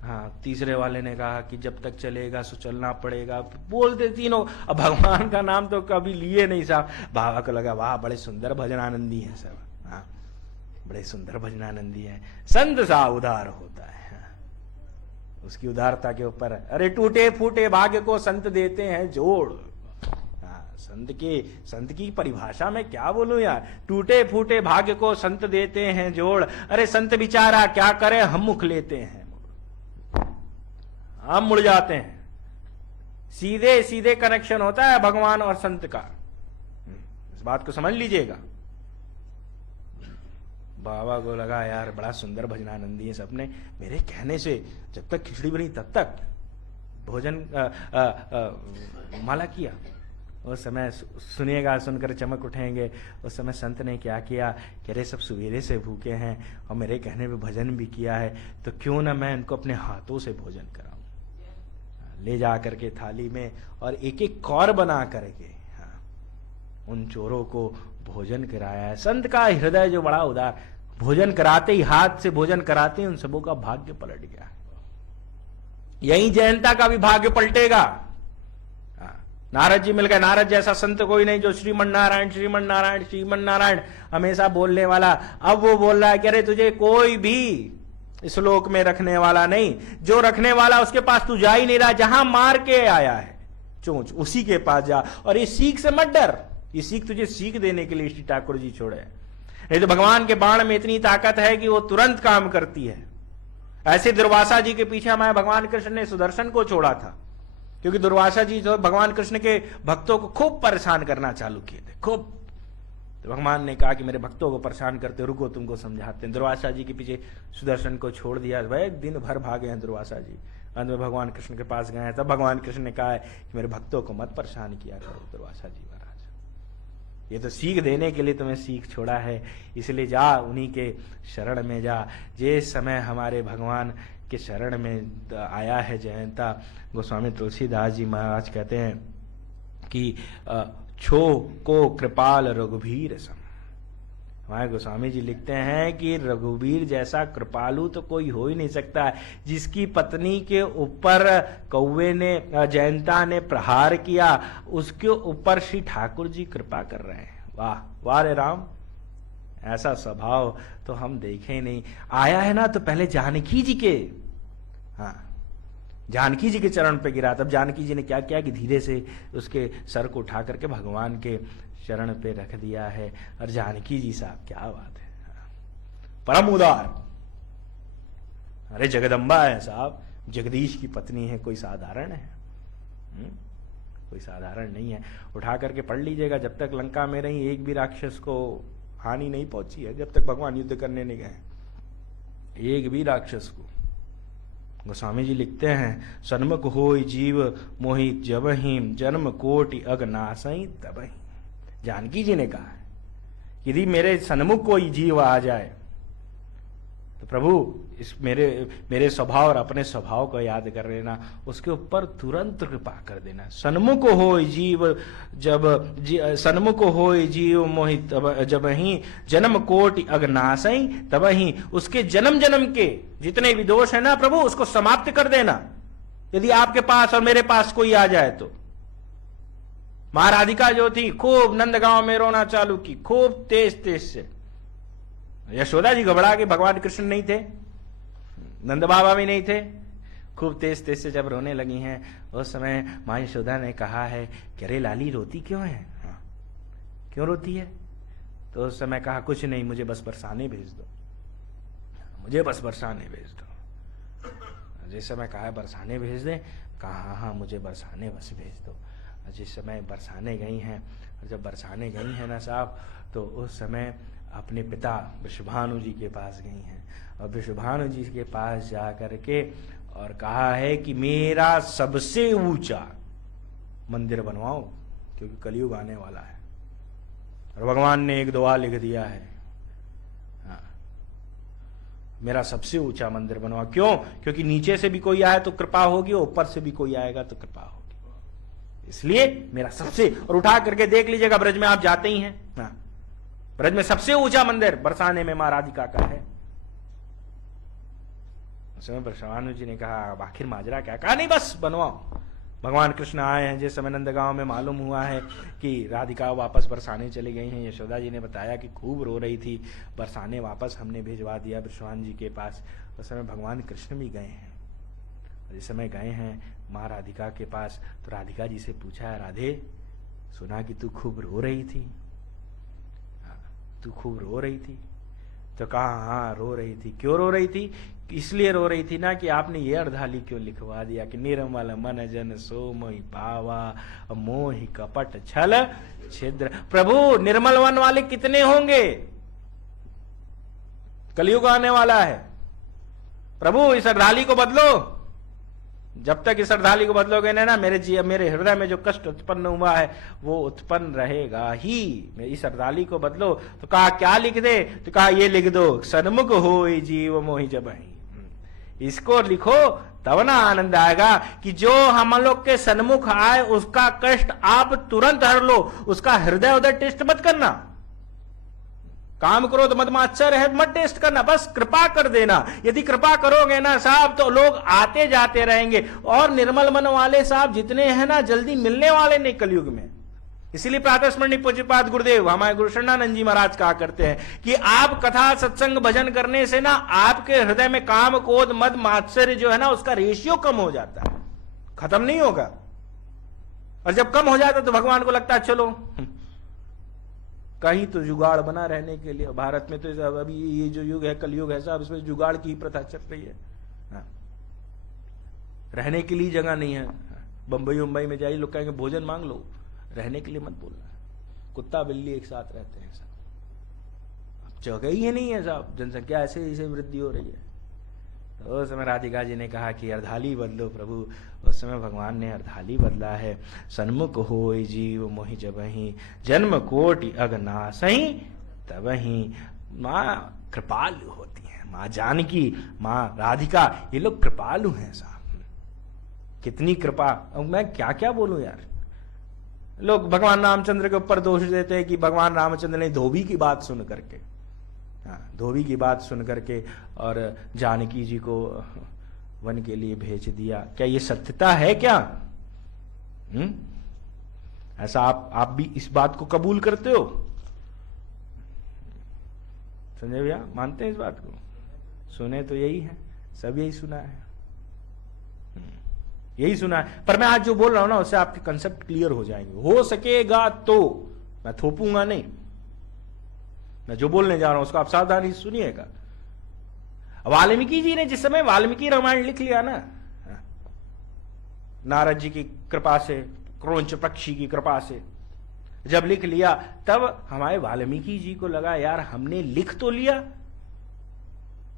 हाँ, तीसरे वाले ने कहा कि जब तक चलेगा सो चलना पड़ेगा। बोलते तीनों। अब भगवान का नाम तो कभी लिए नहीं साहब। बाबा को लगा वाह बड़े सुंदर भजनानंदी है सब, हाँ बड़े सुंदर भजनानंदी है। संत सा उदार होता है, हाँ। उसकी उदारता के ऊपर अरे टूटे फूटे भाग्य को संत देते हैं जोड़। हाँ, संत की परिभाषा में क्या बोलूं यार, टूटे फूटे भाग्य को संत देते हैं जोड़। अरे संत बिचारा क्या करे, हम मुख लेते हैं, हम मुड़ जाते हैं। सीधे सीधे कनेक्शन होता है भगवान और संत का, इस बात को समझ लीजिएगा। बाबा को लगा यार बड़ा सुंदर भजनानंदी है सबने, मेरे कहने से जब तक खिचड़ी बनी तब तक भोजन माला किया। उस समय सुनिएगा, सुनकर चमक उठेंगे। उस समय संत ने क्या किया कि अरे सब सवेरे से भूखे हैं और मेरे कहने पे भजन भी किया है, तो क्यों ना मैं इनको अपने हाथों से भोजन कराऊं। ले जा करके थाली में और एक एक कौर बना करके उन चोरों को भोजन कराया है। संत का हृदय जो बड़ा उदार, भोजन कराते ही, हाथ से भोजन कराते ही उन सबों का भाग्य पलट गया। यही जयंता का भी भाग्य पलटेगा। नारद जी मिल गए। नारद जैसा संत कोई नहीं जो श्रीमन नारायण श्रीमन नारायण श्रीमन नारायण हमेशा बोलने वाला। अब वो बोल रहा है कि अरे तुझे कोई भी इस लोक में रखने वाला नहीं, जो रखने वाला उसके पास तू जा ही नहीं रहा। जहां मार के आया है चोंच उसी के पास जा, और ये सीख से मत डर। ये सीख तुझे सीख देने के लिए श्री ठाकुर जी छोड़े। नहीं तो भगवान के बाण में इतनी ताकत है कि वो तुरंत काम करती है। ऐसे दुर्वासा जी के पीछे हमारे भगवान कृष्ण ने सुदर्शन को छोड़ा था, क्योंकि दुर्वासा जी जो भगवान कृष्ण के भक्तों को खूब परेशान करना चालू किए थे, खूब। तो भगवान ने कहा कि मेरे भक्तों को परेशान करते, रुको तुमको समझाते हैं। दुर्वासा जी के पीछे सुदर्शन को छोड़ दिया। भाई दिन भर भागे हैं दुर्वासा जी, अंत में भगवान कृष्ण के पास गए हैं। तब भगवान कृष्ण ने कहा है कि मेरे भक्तों को मत परेशान किया करो दुर्वासा जी महाराज, ये तो सीख देने के लिए तुम्हें सीख छोड़ा है, इसलिए जा उन्हीं के शरण में जा। जिस समय हमारे भगवान के शरण में आया है जयंता, गोस्वामी तुलसीदास जी महाराज कहते हैं कि छो को कृपाल रघुवीर सम। हमारे गोस्वामी जी लिखते हैं कि रघुवीर जैसा कृपालु तो कोई हो ही नहीं सकता। जिसकी पत्नी के ऊपर कौवे ने, जयंता ने प्रहार किया, उसके ऊपर श्री ठाकुर जी कृपा कर रहे हैं। वाह वाह रे राम, ऐसा स्वभाव तो हम देखे नहीं। आया है ना तो पहले जानकी जी के, हाँ जानकी जी के चरण पे गिरा। तब जानकी जी ने क्या किया कि धीरे से उसके सर को उठा करके भगवान के चरण पे रख दिया है। और जानकी जी साहब क्या बात है, परम उदार। अरे जगदम्बा है साहब, जगदीश की पत्नी है, कोई साधारण है? कोई साधारण नहीं है। उठा करके पढ़ लीजिएगा, जब तक लंका में रही एक भी राक्षस को हानि नहीं पहुंची है, जब तक भगवान युद्ध करने नहीं गए एक भी राक्षस को। गोस्वामी जी लिखते हैं सन्मुख होय जीव मोहि जबहि जन्म कोटि अगनासई तबहि। जानकी जी ने कहा है यदि मेरे सन्मुख कोई जीव आ जाए तो प्रभु इस मेरे स्वभाव और अपने स्वभाव को याद कर लेना, उसके ऊपर तुरंत कृपा कर देना। सन्मुख होय जीव सन्मुख होय जीव मोहित जबहि जन्म कोटि अगनासई तबहि। उसके जन्म जन्म के जितने भी दोष है ना प्रभु, उसको समाप्त कर देना यदि आपके पास और मेरे पास कोई आ जाए तो। मां राधिका जो थी खूब नंदगांव में रोना चालू की, खूब तेज तेज से। यशोदा जी घबरा के, भगवान कृष्ण नहीं थे, नंद बाबा भी नहीं थे, खूब तेज तेज से जब रोने लगी हैं, उस समय मां यशोदा ने कहा है कि अरे लाली रोती क्यों है? हाँ, क्यों रोती है? तो उस समय कहा कुछ नहीं, मुझे बस बरसाने भेज दो, मुझे बस बरसाने भेज दो। जिस समय कहा बरसाने भेज दें, कहा हाँ हाँ मुझे बरसाने बस भेज दो। जिस समय बरसाने गई हैं, जब बरसाने गई हैं ना साहब, तो उस समय अपने पिता वृषभानु जी के पास गई हैं और वृषभानु जी के पास जा करके और कहा है कि मेरा सबसे ऊंचा मंदिर बनवाओ, क्योंकि कलयुग आने वाला है। और भगवान ने एक दुआ लिख दिया है, हाँ, मेरा सबसे ऊंचा मंदिर बनवाओ। क्यों? क्योंकि नीचे से भी कोई आए तो कृपा होगी, ऊपर से भी कोई आएगा तो कृपा होगी, इसलिए मेरा सबसे। और उठा करके देख लीजिएगा, ब्रज में आप जाते ही हैं, हाँ, ब्रज में सबसे ऊंचा मंदिर बरसाने में मां राधिका का है। उस समय वृषभानु जी ने कहा आखिर माजरा क्या? कहा नहीं बस बनवाओ। भगवान कृष्ण आए हैं, जिस समय नंदगांव में मालूम हुआ है कि राधिका वापस बरसाने चली गई हैं, यशोदा जी ने बताया कि खूब रो रही थी, बरसाने वापस हमने भिजवा दिया वृषभानु जी के पास। उस समय भगवान कृष्ण भी गए हैं। जिस समय गए हैं मां राधिका के पास, तो राधिका जी से पूछा, राधे सुना कि तू खूब रो रही थी, तू खूब रो रही थी? तो कहा हाँ रो रही थी। क्यों रो रही थी? इसलिए रो रही थी ना कि आपने ये अर्धाली क्यों लिखवा दिया कि निर्मल मन जन सो मोहि पावा मोहि कपट छल छिद्र। प्रभु निर्मल मन वाले कितने होंगे? कलयुग आने वाला है, प्रभु इस अर्धाली को बदलो। जब तक इस श्रद्धालु को बदलोगे ना, मेरे हृदय में जो कष्ट उत्पन्न हुआ है वो उत्पन्न रहेगा ही। इस श्रद्धालु को बदलो तो कहा क्या लिख दे, तो कहा ये लिख दो, सन्मुख हो जीव मोहि जबहि। इसको लिखो तब ना आनंद आएगा कि जो हम लोग के सन्मुख आए उसका कष्ट आप तुरंत हर लो, उसका हृदय उदय टेस्ट मत करना, काम क्रोध मद मात्सर्य है मत टेस्ट करना, बस कृपा कर देना। यदि कृपा करोगे ना साहब तो लोग आते जाते रहेंगे, और निर्मल मन वाले साहब जितने हैं ना जल्दी मिलने वाले नहीं कलयुग में। इसीलिए प्रातः स्मरणीय पूज्यपाद गुरुदेव हमारे गुरु शरणानंद जी महाराज कहा करते हैं कि आप कथा सत्संग भजन करने से ना आपके हृदय में काम क्रोध मद मात्सर्य जो है ना उसका रेशियो कम हो जाता है, खत्म नहीं होगा। और जब कम हो जाता तो भगवान को लगता है चलो कहीं तो जुगाड़ बना रहने के लिए। भारत में तो अभी ये जो युग है कलयुग है साहब, इसमें जुगाड़ की प्रथा चल रही है। रहने के लिए जगह नहीं है। बंबई उम्बई में जाइए लोग कहेंगे भोजन मांग लो, रहने के लिए मत बोलना। कुत्ता बिल्ली एक साथ रहते हैं साहब, अब जगह ही नहीं है साहब, जनसंख्या ऐसे ऐसे वृद्धि हो रही है। तो उस समय राधिका जी ने कहा कि अर्धाली बदलो प्रभु। उस समय भगवान ने अर्धाली बदला है, सन्मुख होय जीव मोहि जबहि, जन्म कोटि अगनासहि तबहि। माँ कृपालु होती है, माँ जानकी, माँ राधिका, ये लोग कृपालु हैं साहब। कितनी कृपा, अब मैं क्या क्या बोलूं यार। लोग भगवान रामचंद्र के ऊपर दोष देते हैं कि भगवान रामचंद्र ने धोबी की बात सुन करके, धोबी की बात सुन करके और जानकी जी को वन के लिए भेज दिया। क्या ये सत्यता है क्या? ऐसा आप भी इस बात को कबूल करते हो? संजय भैया मानते हैं इस बात को? सुने तो यही है, सब यही सुना है, यही सुना है। पर मैं आज जो बोल रहा हूं ना उससे आपके कंसेप्ट क्लियर हो जाएंगे। हो सकेगा तो मैं थोपूंगा नहीं, मैं जो बोलने जा रहा हूं उसको आप सावधानी से सुनिएगा। वाल्मीकि जी ने जिस समय वाल्मीकि रामायण लिख लिया ना, नारद जी की कृपा से, क्रौंच पक्षी की कृपा से जब लिख लिया, तब हमारे वाल्मीकि जी को लगा यार हमने लिख तो लिया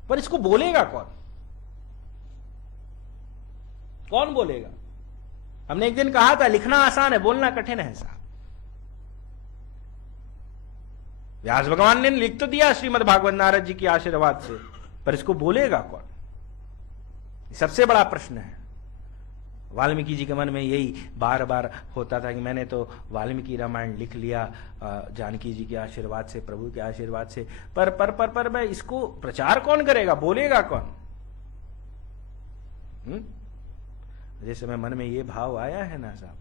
पर इसको बोलेगा कौन? कौन बोलेगा? हमने एक दिन कहा था लिखना आसान है, बोलना कठिन है साहब। व्यास भगवान ने लिख तो दिया श्रीमद् भागवत नारद जी की आशीर्वाद से, पर इसको बोलेगा कौन? सबसे बड़ा प्रश्न है। वाल्मीकि जी के मन में यही बार बार होता था कि मैंने तो वाल्मीकि रामायण लिख लिया जानकी जी के आशीर्वाद से, प्रभु के आशीर्वाद से, पर मैं इसको प्रचार कौन करेगा, बोलेगा कौन? जिस समय मन में ये भाव आया है ना साहब,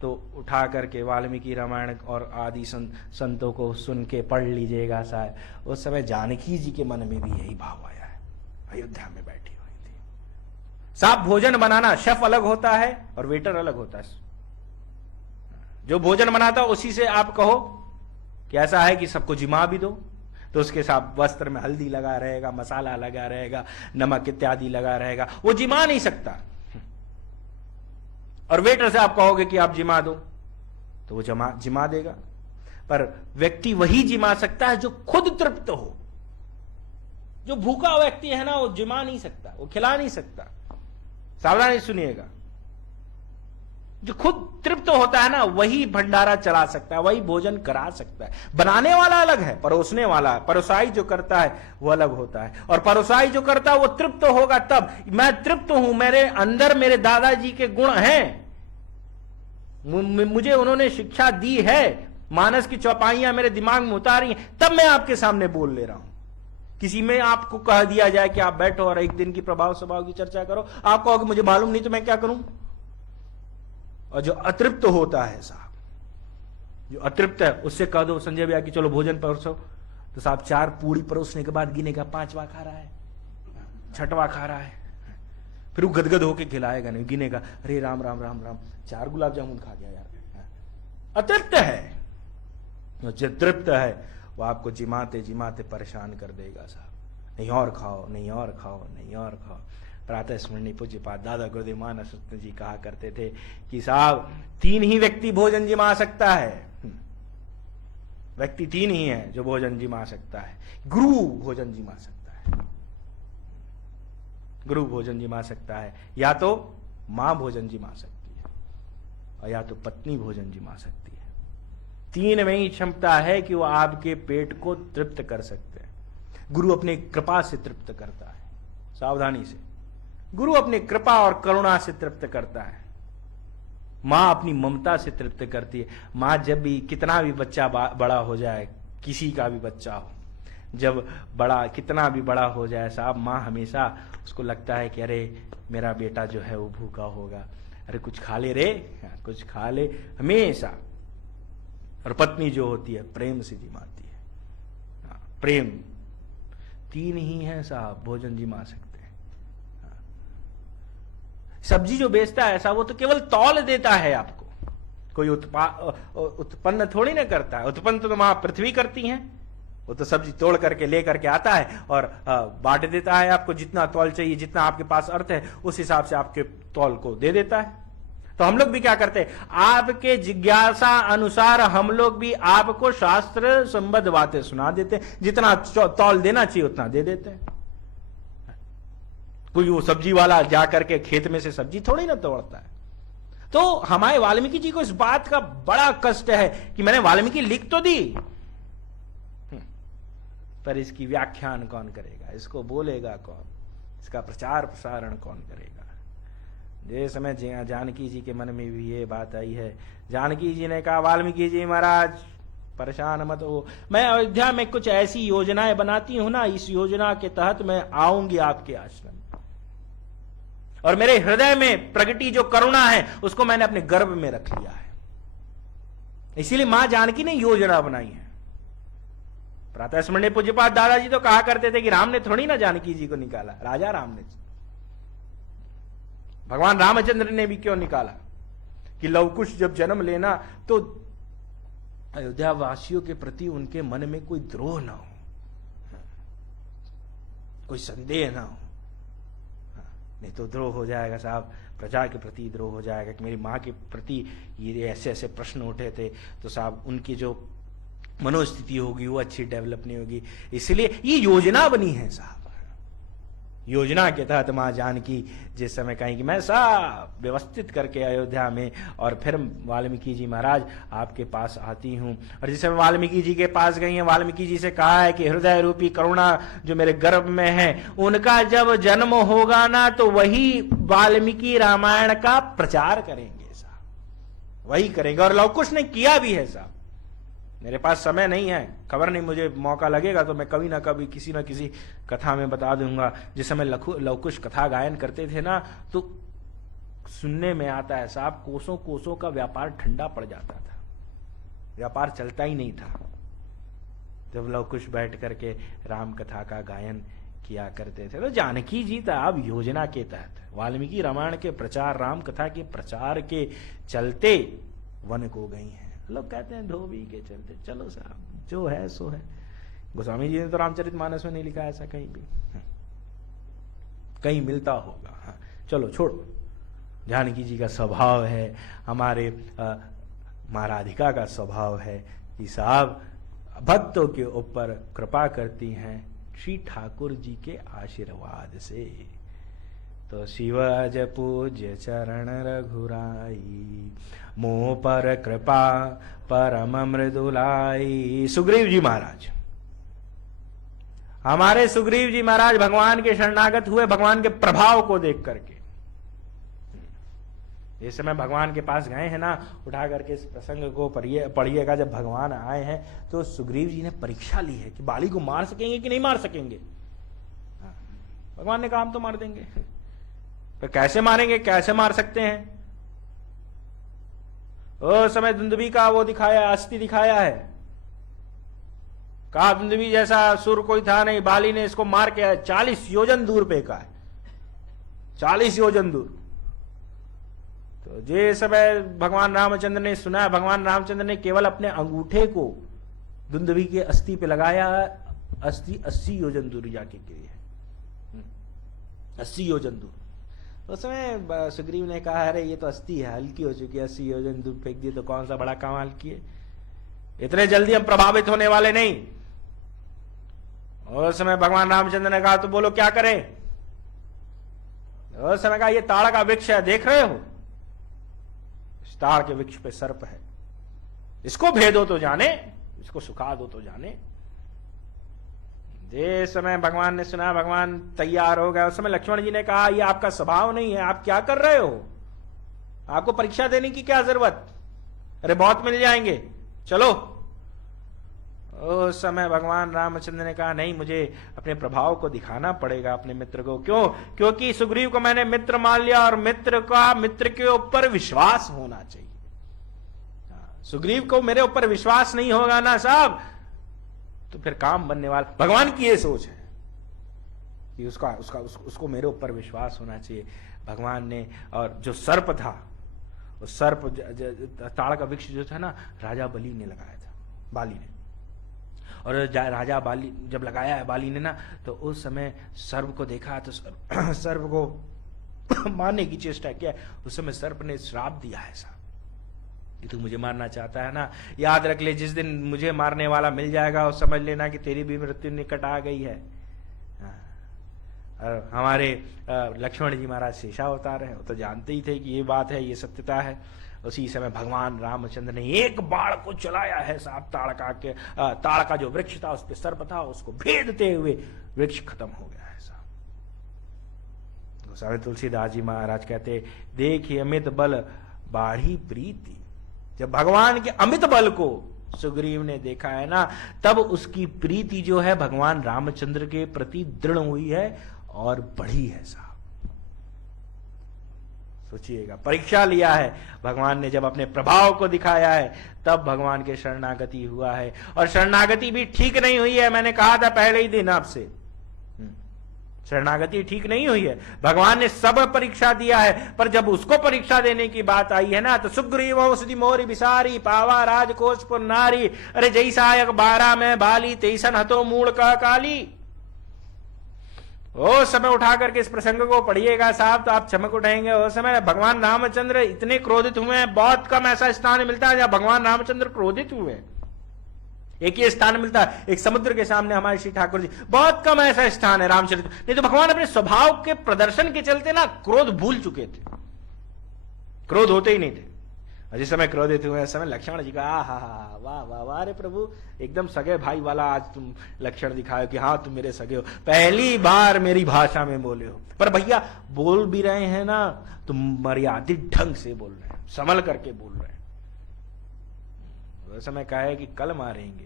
तो उठा करके वाल्मीकि रामायण और आदि संतों को सुन के पढ़ लीजिएगा साहब। उस समय जानकी जी के मन में भी यही भाव आया है, अयोध्या में बैठी हुई थी साहब। भोजन बनाना, शेफ अलग होता है और वेटर अलग होता है। जो भोजन बनाता उसी से आप कहो कि ऐसा है कि सबको जिमा भी दो, तो उसके साथ वस्त्र में हल्दी लगा रहेगा, मसाला लगा रहेगा, नमक इत्यादि लगा रहेगा, वो जिमा नहीं सकता। और वेटर से आप कहोगे कि आप जिमा दो तो वो जिमा देगा। पर व्यक्ति वही जिमा सकता है जो खुद तृप्त हो। जो भूखा व्यक्ति है ना वो जिमा नहीं सकता, वो खिला नहीं सकता। सावधानी सुनिएगा, जो खुद तृप्त होता है ना वही भंडारा चला सकता है, वही भोजन करा सकता है। बनाने वाला अलग है, परोसने वाला, परोसाई जो करता है वो अलग होता है। और परोसाई जो करता है वो तृप्त होगा तब। मैं तृप्त हूं, मेरे अंदर मेरे दादाजी के गुण हैं, मुझे उन्होंने शिक्षा दी है, मानस की चौपाइयां मेरे दिमाग में उतारी हैं, तब मैं आपके सामने बोल ले रहा हूं। किसी में आपको कह दिया जाए कि आप बैठो और एक दिन की प्रभाव स्वभाव की चर्चा करो, आप कहोगे मुझे मालूम नहीं तो मैं क्या करूं? और जो अतृप्त होता है साहब, जो अतृप्त है उससे कह दो संजय भैया कि चलो भोजन परोसो, तो साहब 4 पूड़ी परोसने के बाद गिनेगा 5वां खा रहा है, 6वां खा रहा है, फिर वो गदगद होके खिलाएगा नहीं, गिनेगा अरे राम राम राम राम 4 गुलाब जामुन खा गया यार। अतृप्त है। जो तृप्त है वो आपको जिमाते जिमाते परेशान कर देगा साहब। नहीं और खाओ, नहीं और खाओ, नहीं और खाओ। प्रातः स्मरणीय पूज्यपाद दादा गुरुदेव मानस जी कहा करते थे कि साहब 3 ही व्यक्ति भोजन जिमा सकता है। व्यक्ति 3 ही है जो भोजन जिमा सकता है। गुरु भोजन जिमा सकता है, गुरु भोजन जिमा सकता है, या तो मां भोजन जिमा सकती है और या तो पत्नी भोजन जिमा सकती है। तीन में ही क्षमता है कि वो आपके पेट को तृप्त कर सकते हैं। गुरु अपने कृपा से तृप्त करता है, सावधानी से। गुरु अपनी कृपा और करुणा से तृप्त करता है। मां अपनी ममता से तृप्त करती है। मां जब भी कितना भी बच्चा बड़ा हो जाए, किसी का भी बच्चा हो, जब बड़ा कितना भी बड़ा हो जाए साहब, मां हमेशा उसको लगता है कि अरे मेरा बेटा जो है वो भूखा होगा, अरे कुछ खा ले रे, कुछ खा ले, हमेशा। और पत्नी जो होती है प्रेम से जिमाती है। प्रेम। तीन ही है साहब भोजन जिमा सकते हैं। सब्जी जो बेचता है ऐसा, वो तो केवल तौल देता है आपको, कोई उत्पन्न थोड़ी ना करता है। उत्पन्न तो मां पृथ्वी करती है, वो तो सब्जी तोड़ करके ले करके आता है और बांट देता है आपको। जितना तौल चाहिए, जितना आपके पास अर्थ है, उस हिसाब से आपके तौल को दे देता है। तो हम लोग भी क्या करते हैं, आपके जिज्ञासा अनुसार हम लोग भी आपको शास्त्र संबद्ध बातें सुना देते हैं। जितना तौल देना चाहिए उतना दे देते हैं। कोई वो सब्जी वाला जा करके खेत में से सब्जी थोड़ी ना तोड़ता है। तो हमारे वाल्मीकि जी को इस बात का बड़ा कष्ट है कि मैंने वाल्मीकि लिख तो दी, पर इसकी व्याख्यान कौन करेगा, इसको बोलेगा कौन, इसका प्रचार प्रसारण कौन करेगा। जिस समय जानकी जी के मन में भी ये बात आई है, जानकी जी ने कहा वाल्मीकि जी महाराज परेशान मत हो, मैं अयोध्या में कुछ ऐसी योजनाएं बनाती हूं ना, इस योजना के तहत मैं आऊंगी आपके आश्रम, और मेरे हृदय में प्रगति जो करुणा है उसको मैंने अपने गर्भ में रख लिया है। इसीलिए मां जानकी ने योजना बनाई है। प्रातः स्मरणीय पूज्यपाद दादाजी तो कहा करते थे कि राम ने थोड़ी ना जानकी जी को निकाला, राजा राम ने, भगवान रामचंद्र ने भी क्यों निकाला कि लवकुश जब जन्म लेना तो अयोध्या वासियों के प्रति उनके मन में कोई द्रोह ना हो, कोई संदेह ना हो। नहीं तो द्रोह हो जाएगा साहब, प्रजा के प्रति द्रोह हो जाएगा कि मेरी मां के प्रति ये ऐसे ऐसे प्रश्न उठे थे, तो साहब उनकी जो मनोस्थिति होगी वो अच्छी डेवलप नहीं होगी। इसलिए ये योजना बनी है साहब। योजना के तहत मां जानकी जिस समय कहेंगी मैं सब व्यवस्थित करके अयोध्या में, और फिर वाल्मीकि जी महाराज आपके पास आती हूं। और जिस समय वाल्मीकि जी के पास गई हैं, वाल्मीकि जी से कहा है कि हृदय रूपी करुणा जो मेरे गर्भ में है, उनका जब जन्म होगा ना तो वही वाल्मीकि रामायण का प्रचार करेंगे साहब, वही करेंगे। और लवकुश ने किया भी है साहब। मेरे पास समय नहीं है, खबर नहीं, मुझे मौका लगेगा तो मैं कभी ना कभी किसी ना किसी कथा में बता दूंगा। जिस समय लवकुश कथा गायन करते थे ना, तो सुनने में आता है साहब कोसों कोसों का व्यापार ठंडा पड़ जाता था, व्यापार चलता ही नहीं था जब लवकुश बैठ करके राम कथा का गायन किया करते थे। तो जानकी जी तो अब योजना के तहत वाल्मीकि रामायण के प्रचार, राम कथा के प्रचार के चलते वन को गई हैं। लोग कहते हैं धोबी के चलते, चलो साहब जो है सो है। गोस्वामी जी ने तो रामचरितमानस में नहीं लिखा ऐसा कहीं भी, कहीं मिलता होगा। हाँ, चलो छोड़ो। जानकी जी का स्वभाव है, हमारे माँ राधिका का स्वभाव है कि साहब भक्तों के ऊपर कृपा करती हैं श्री ठाकुर जी के आशीर्वाद से। तो शिव अज पूज्य चरण रघुराई, मोह पर कृपा परम मृदुलाई। सुग्रीव जी महाराज, हमारे सुग्रीव जी महाराज भगवान के शरणागत हुए भगवान के प्रभाव को देख करके। इस समय भगवान के पास गए हैं ना, उठा करके इस प्रसंग को पढ़िएगा। जब भगवान आए हैं तो सुग्रीव जी ने परीक्षा ली है कि बाली को मार सकेंगे कि नहीं मार सकेंगे। भगवान ने कहा हम तो मार देंगे। तो कैसे मारेंगे, कैसे मार सकते हैं? उस समय दुंदुभी का वो दिखाया, अस्थि दिखाया है। कहा दुंदुभी जैसा सुर कोई था नहीं, बाली ने इसको मार के 40 योजन दूर फेंका है, 40 योजन दूर। तो जे समय भगवान रामचंद्र ने सुना, भगवान रामचंद्र ने केवल अपने अंगूठे को दुंदुभी के अस्थि पे लगाया, अस्थि 80 योजन दूर जाके गिरी है, 80 योजन दूर। उस समय सुग्रीव ने कहा अरे ये तो अस्थि है, हल्की हो चुकी है, 80 योजन दूर फेंक दी तो कौन सा बड़ा कमाल किए, इतने जल्दी हम प्रभावित होने वाले नहीं। और उस समय भगवान रामचंद्र ने कहा तो बोलो क्या करें। उस समय कहा, ये ताड़ का वृक्ष है, देख रहे हो, इस ताड़ के वृक्ष पे सर्प है, इसको भेदो तो जाने, इसको सुखा दो तो जाने। जिस समय भगवान ने सुना, भगवान तैयार हो गया। उस समय लक्ष्मण जी ने कहा, ये आपका स्वभाव नहीं है, आप क्या कर रहे हो, आपको परीक्षा देने की क्या जरूरत, अरे बहुत मिल जाएंगे, चलो। उस समय भगवान रामचंद्र ने कहा, नहीं, मुझे अपने प्रभाव को दिखाना पड़ेगा अपने मित्र को। क्यों? क्योंकि सुग्रीव को मैंने मित्र मान लिया, और मित्र के ऊपर विश्वास होना चाहिए। सुग्रीव को मेरे ऊपर विश्वास नहीं होगा ना साहब, तो फिर काम बनने वाला। भगवान की ये सोच है कि उसको मेरे ऊपर विश्वास होना चाहिए। भगवान ने, और जो सर्प था, उस सर्प ताड़ का वृक्ष जो था ना, राजा बलि ने लगाया था, बाली ने। और राजा बाली जब लगाया है बाली ने ना, तो उस समय सर्प को देखा, तो सर्प को मारने की चेष्टा किया। उस समय सर्प ने श्राप दिया है साहब कि तू मुझे मारना चाहता है ना, याद रख ले, जिस दिन मुझे मारने वाला मिल जाएगा, उस समझ लेना कि तेरी भी मृत्यु निकट आ गई है। और हमारे लक्ष्मण जी महाराज शेषावतार है, वो तो जानते ही थे कि ये बात है, ये सत्यता है। उसी समय भगवान रामचंद्र ने एक बाण को चलाया है साहब, ताड़ का जो वृक्ष था, उस पर सर्प था, उसको भेदते हुए वृक्ष खत्म हो गया है साहब। गोस्वामी तुलसीदास जी महाराज कहते, देखिए अमित बल बाढ़ी प्रीति। जब भगवान के अमित बल को सुग्रीव ने देखा है ना, तब उसकी प्रीति जो है भगवान रामचंद्र के प्रति दृढ़ हुई है और बढ़ी है साहब। सोचिएगा, परीक्षा लिया है भगवान ने, जब अपने प्रभाव को दिखाया है, तब भगवान के शरणागति हुआ है। और शरणागति भी ठीक नहीं हुई है, मैंने कहा था पहले ही दिन आपसे, शरणागति ठीक नहीं हुई है। भगवान ने सब परीक्षा दिया है, पर जब उसको परीक्षा देने की बात आई है ना, तो सुग्रीव औषधि मोरी बिसारी, पावा राजकोष पुर नारी, अरे जैसा 12 में बाली, तेईसन हतो मूल का काली। वो समय उठा करके इस प्रसंग को पढ़िएगा साहब, तो आप चमक उठाएंगे। उस समय भगवान रामचंद्र इतने क्रोधित हुए हैं, बहुत कम ऐसा स्थान मिलता है जहां भगवान रामचंद्र क्रोधित हुए हैं। एक ही स्थान मिलता है, एक समुद्र के सामने हमारे श्री ठाकुर जी, बहुत कम ऐसा स्थान है रामचरित। नहीं तो भगवान अपने स्वभाव के प्रदर्शन के चलते ना क्रोध भूल चुके थे, क्रोध होते ही नहीं थे। और जिस समय क्रोधित हुए, उस समय लक्ष्मण जी का आहा वाह वाह वाह, अरे प्रभु एकदम सगे भाई वाला आज तुम लक्षण दिखाओ कि हाँ तुम मेरे सगे हो, पहली बार मेरी भाषा में बोले हो। पर भैया बोल भी रहे हैं ना, तुम मर्यादित ढंग से बोल रहे हैं, संभल करके बोल रहे हैं। उस समय कहा है कि कल मारेंगे।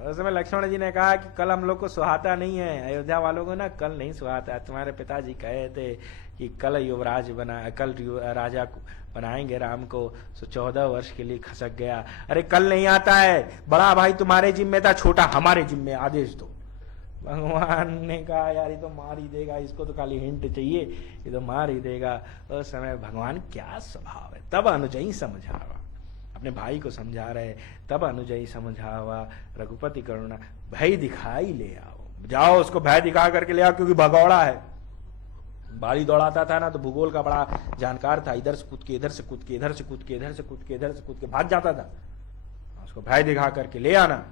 उस समय लक्ष्मण जी ने कहा कि कल हम लोग को सुहाता नहीं है, अयोध्या वालों को ना कल नहीं सुहाता। तुम्हारे पिताजी कहे थे कि कल युवराज कल राजा बनाएंगे राम को, सो 14 वर्ष के लिए खसक गया। अरे कल नहीं आता है, बड़ा भाई तुम्हारे जिम्मे था, छोटा हमारे जिम्मे, आदेश दो। भगवान ने कहा यार ये तो मार ही देगा, इसको तो खाली हिंट चाहिए, ये तो मार ही देगा। उस समय भगवान क्या स्वभाव है, तब अनुजयी समझावा, अपने भाई को समझा रहे, तब अनुजयी समझावा, रघुपति करुणा, भय दिखाई ले आओ, जाओ उसको भय दिखा करके ले आओ, क्योंकि भगौड़ा है। बाली दौड़ाता था ना, तो भूगोल का बड़ा जानकार था, इधर से कूद के, इधर से कूद के, इधर से कूद के, इधर से कूद के, इधर से कूद के भाग जाता था। उसको भय दिखा करके ले आना।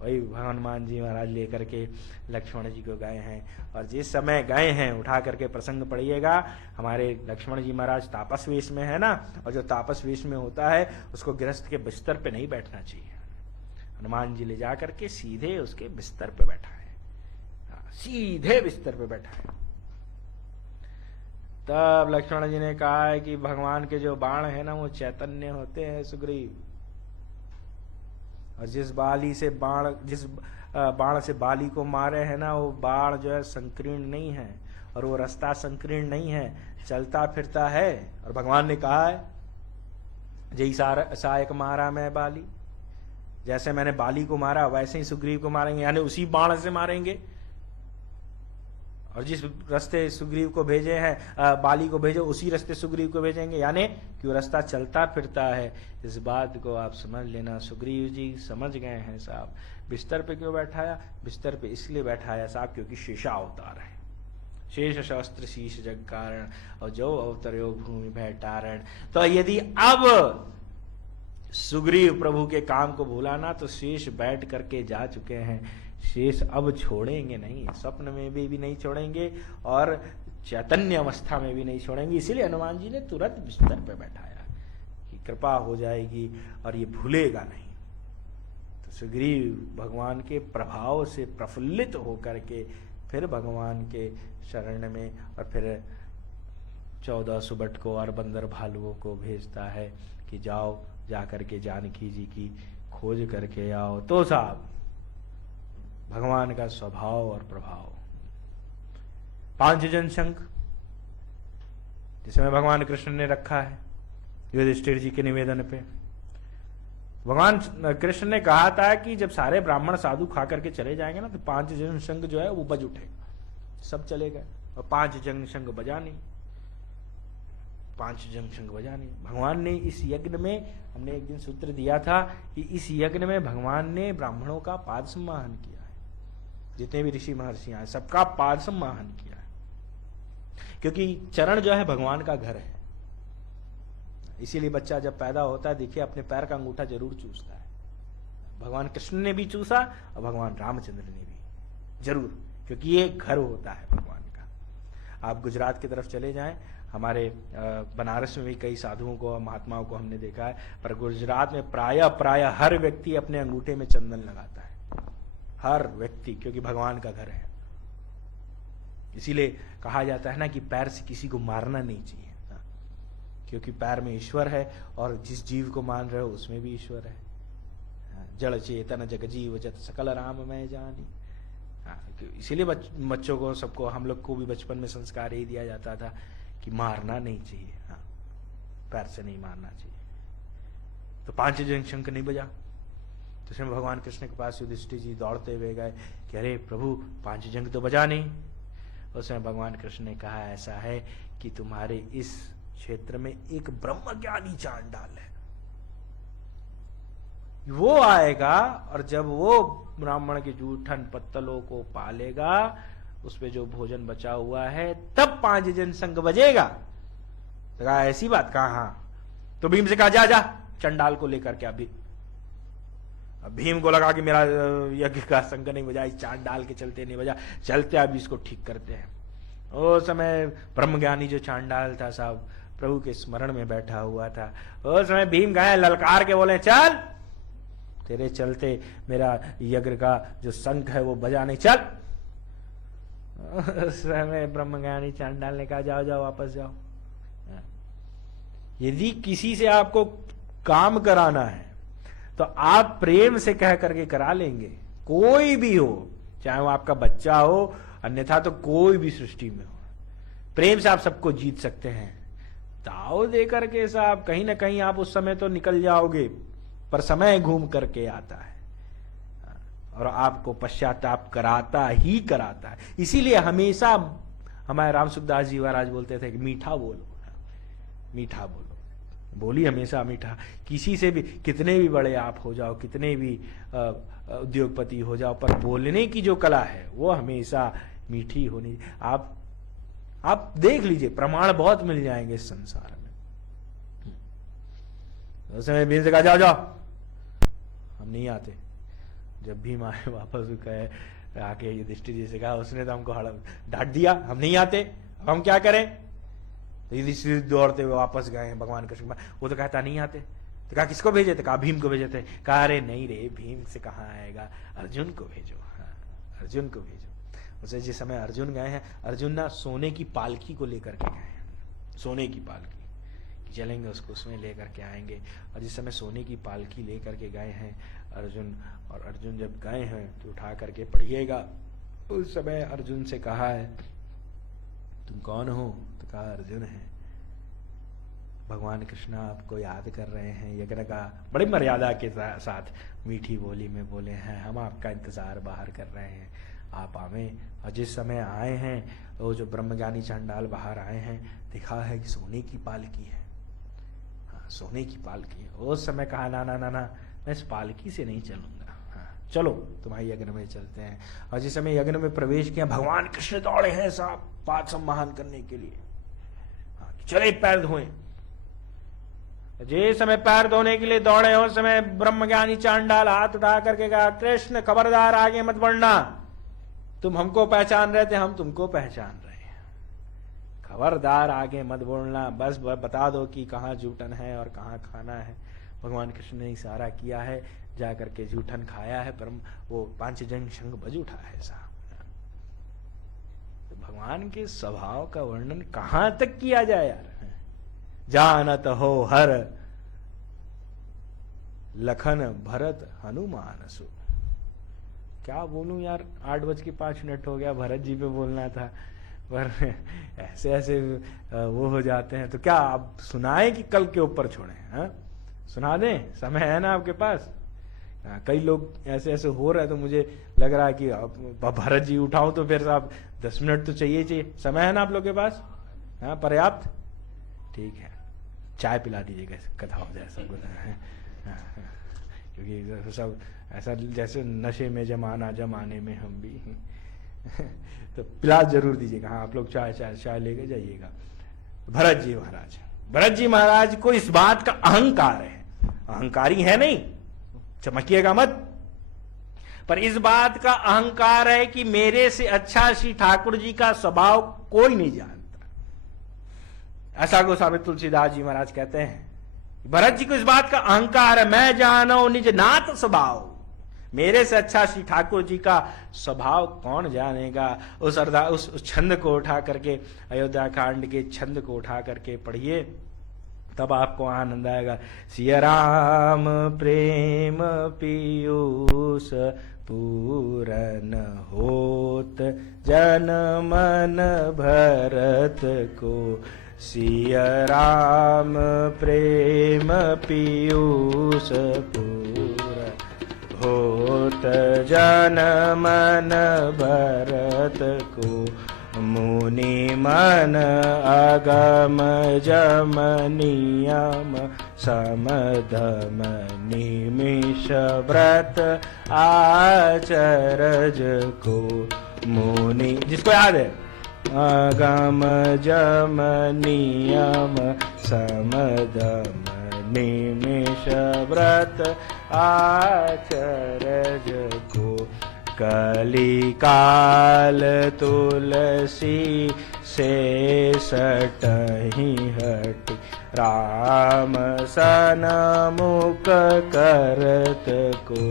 वही हनुमान जी महाराज लेकर के लक्ष्मण जी को गए हैं, और जिस समय गए हैं उठा करके प्रसंग पढ़िएगा। हमारे लक्ष्मण जी महाराज तापस वेश में है ना, और जो तापस वेश में होता है उसको गृहस्थ के बिस्तर पे नहीं बैठना चाहिए। हनुमान जी ले जा करके सीधे उसके बिस्तर पे बैठा है, सीधे बिस्तर पे बैठा है। तब लक्ष्मण जी ने कहा है कि भगवान के जो बाण है ना वो चैतन्य होते हैं सुग्रीव, और जिस बाण से बाली को मारे है ना, वो बाण जो है संकीर्ण नहीं है, और वो रास्ता संकीर्ण नहीं है, चलता फिरता है। और भगवान ने कहा है जैसा सहायक मारा मैं बाली, जैसे मैंने बाली को मारा वैसे ही सुग्रीव को मारेंगे, यानी उसी बाण से मारेंगे। और जिस रास्ते सुग्रीव को भेजे हैं, बाली को भेजे, उसी रास्ते सुग्रीव को भेजेंगे, यानी कि वो रास्ता चलता फिरता है। इस बात को आप समझ लेना। सुग्रीव जी समझ गए हैं साहब। बिस्तर पे क्यों बैठाया? बिस्तर पे इसलिए बैठाया साहब क्योंकि शेषावतार है, शेष शस्त्र शीश जग कारण, और जो अवतर्यो भूमि भय टारण। तो यदि अब सुग्रीव प्रभु के काम को भूला ना, तो शेष बैठ करके जा चुके हैं, शेष अब छोड़ेंगे नहीं, स्वप्न में भी नहीं छोड़ेंगे और चैतन्य अवस्था में भी नहीं छोड़ेंगे। इसीलिए हनुमान जी ने तुरंत बिस्तर पे बैठाया कि कृपा हो जाएगी और ये भूलेगा नहीं। तो सुग्रीव भगवान के प्रभाव से प्रफुल्लित होकर के फिर भगवान के शरण में, और फिर 14 सुबट को और बंदर भालुओं को भेजता है कि जाओ जाकर के जानकी जी की खोज करके आओ। तो साहब भगवान का स्वभाव और प्रभाव। 5 जन शंख जिसमें भगवान कृष्ण ने रखा है युधिष्ठिर जी के निवेदन पे। भगवान कृष्ण ने कहा था कि जब सारे ब्राह्मण साधु खा करके चले जाएंगे ना, तो 5 जन शंख जो है वो बज उठेगा, सब चले गए और 5 जन शंख बजा नहीं, 5 जन शंख बजा नहीं। भगवान ने इस यज्ञ में, हमने एक दिन सूत्र दिया था कि इस यज्ञ में भगवान ने ब्राह्मणों का पाद सम्माहन किया है, जितने भी ऋषि महर्षि हैं सबका पाद सम्माहन किया है, क्योंकि चरण जो है भगवान का घर है। इसीलिए बच्चा जब पैदा होता है, देखिए अपने पैर का अंगूठा जरूर चूसता है। भगवान कृष्ण ने भी चूसा और भगवान रामचंद्र ने भी जरूर, क्योंकि ये घर होता है भगवान का। आप गुजरात की तरफ चले जाएं, हमारे बनारस में भी कई साधुओं को, महात्माओं को हमने देखा है, पर गुजरात में प्राय हर व्यक्ति अपने अंगूठे में चंदन लगाता है, हर व्यक्ति, क्योंकि भगवान का घर है। इसीलिए कहा जाता है ना कि पैर से किसी को मारना नहीं चाहिए, क्योंकि पैर में ईश्वर है और जिस जीव को मान रहे हो उसमें भी ईश्वर है। जड़ चेतन जग जीव जत सकल राम मैं जानी। इसीलिए बच्चों को, सबको, हम लोग को भी बचपन में संस्कार यही दिया जाता था कि मारना नहीं चाहिए, पैर से नहीं मारना चाहिए। तो 5 जन शंख नहीं बजा, तो इसमें भगवान कृष्ण के पास युधिष्ठिर जी दौड़ते हुए गए कि अरे प्रभु 5 जंग तो बजा नहीं। उसमें भगवान कृष्ण ने कहा ऐसा है कि तुम्हारे इस क्षेत्र में एक ब्रह्मज्ञानी चांडाल है, वो आएगा और जब वो ब्राह्मण के जूठन पत्तलों को पालेगा, उसपे जो भोजन बचा हुआ है, तब 5 जन शंख बजेगा। तो कहा ऐसी बात, कहा हाँ। तो भीम से कहा जा जा चंडाल को लेकर के। अभी भीम को लगा कि मेरा यज्ञ का शंख नहीं बजा, इस चांडाल के चलते नहीं बजा, चलते अभी इसको ठीक करते हैं। उस समय ब्रह्मज्ञानी जो चांडाल था साहब, प्रभु के स्मरण में बैठा हुआ था। उस समय भीम गए ललकार के, बोले चल तेरे चलते मेरा यज्ञ का जो शंख है वो बजा नहीं, चल। उस समय ब्रह्मज्ञानी चांडाल ने कहा जाओ जाओ वापस जाओ। यदि किसी से आपको काम कराना है तो आप प्रेम से कह करके करा लेंगे, कोई भी हो, चाहे वो आपका बच्चा हो, अन्यथा तो कोई भी सृष्टि में हो, प्रेम से आप सबको जीत सकते हैं। दाव दे करके साहब कहीं ना कहीं आप उस समय तो निकल जाओगे, पर समय घूम करके आता है और आपको पश्चाताप कराता ही कराता है। इसीलिए हमेशा हमारे राम सुखदास जी महाराज बोलते थे कि मीठा बोलो, मीठा बोलो, बोली हमेशा मीठा। किसी से भी, कितने भी बड़े आप हो जाओ, कितने भी उद्योगपति हो जाओ, पर बोलने की जो कला है वो हमेशा मीठी होनी। आप देख लीजिए, प्रमाण बहुत मिल जाएंगे इस संसार में। उस समय भीम से कहा जाओ जाओ, हम नहीं आते। जब भीम आए वापस कहे आके युधिष्ठिर जी से कहा, उसने तो हमको डांट दिया, हम नहीं आते, अब हम क्या करें। तो युधिष्ठिर दौड़ते हुए वापस गए हैं भगवान कृष्ण। वो तो कहता नहीं आते। तो कहा किसको भेजे थे, कहा भीम को भेजे थे। कहा अरे नहीं रे, भीम से कहाँ आएगा, अर्जुन को भेजो। हाँ, अर्जुन को भेजो। उसे जिस समय अर्जुन गए हैं, अर्जुन ना सोने की पालकी को लेकर के गए हैं, सोने की पालकी, चलेंगे उसको उसमें लेकर के आएंगे। और जिस समय सोने की पालकी लेकर के गए हैं अर्जुन, और अर्जुन जब गए हैं तो उठा करके पढ़िएगा। उस समय अर्जुन से कहा है तुम कौन हो, तो कहा अर्जुन है। भगवान कृष्ण आपको याद कर रहे हैं, यज्ञ का बड़ी मर्यादा के साथ मीठी बोली में बोले हैं, हम आपका इंतजार बाहर कर रहे हैं, आप आवे। और जिस समय आए हैं, वो जो ब्रह्मज्ञानी चांडाल बाहर आए हैं, दिखा है कि सोने की पालकी है। हाँ, सोने की पालकी है। उस समय कहा ना ना ना ना, मैं इस पालकी से नहीं चलूंगा, हाँ, चलो तुम्हारे यज्ञ में चलते हैं। और जिस समय यज्ञ में प्रवेश किया, भगवान कृष्ण दौड़े हैं साहब पाद सम्मान करने के लिए, हाँ, चले पैर धोए। जिस समय पैर धोने के लिए दौड़े हो समय ब्रह्मज्ञानी चांडाल हाथ उठा करके कहा, कृष्ण खबरदार आगे मत बढ़ना, तुम हमको पहचान रहे थे, हम तुमको पहचान रहे हैं, खबरदार आगे मत बोलना, बस बता दो कि कहाँ जूठन है और कहाँ खाना है। भगवान कृष्ण ने इशारा किया है, जा करके जूठन खाया है, पर वो पांचजन्य शंख बज उठा है साहब। तो भगवान के स्वभाव का वर्णन कहां तक किया जाए यार। जानत हो हर लखन भरत हनुमान सो। क्या बोलूं यार, 8:05 हो गया, भरत जी पे बोलना था, पर ऐसे ऐसे वो हो जाते हैं। तो क्या आप सुनाएं कि कल के ऊपर छोड़ें? हाँ, सुना दें, समय है ना आपके पास? कई लोग ऐसे ऐसे हो रहे हैं, तो मुझे लग रहा है कि भरत जी उठाओ तो फिर आप 10 मिनट तो चाहिए। समय है ना आप लोग के पास? हाँ, पर्याप्त, ठीक है। चाय पिला दीजिएगा, कथा हो जाए सब, क्योंकि सब ऐसा जैसे नशे में जमाने में हम भी तो पिला जरूर दीजिएगा। हाँ, आप लोग चाय लेके जाइएगा। भरत जी महाराज को इस बात का अहंकार है, अहंकारी है नहीं, चमकिएगा मत, पर इस बात का अहंकार है कि मेरे से अच्छा श्री ठाकुर जी का स्वभाव कोई नहीं जानता। ऐसा गोस्वामी तुलसीदास जी महाराज कहते हैं, भरत जी को इस बात का अहंकार है, मैं जानो निज नाथ स्वभाव, मेरे से अच्छा श्री ठाकुर जी का स्वभाव कौन जानेगा। उस छंद को उठा करके, अयोध्या कांड के छंद को उठा करके पढ़िए, तब आपको आनंद आएगा। सिया राम प्रेम पीयूष पूरन होत, जन मन भरत को। सिया राम प्रेम पीयूष पूरन होत, जन मन भरत को। मुनि मन अगम जम नियम, समदम निमिष व्रत आचरज को। मुनि, जिसको याद है, अगम जम नियम समदम निमिष व्रत आचरज को। कली काल तुलसी से सटहि हटि, राम सन्मुख करत को।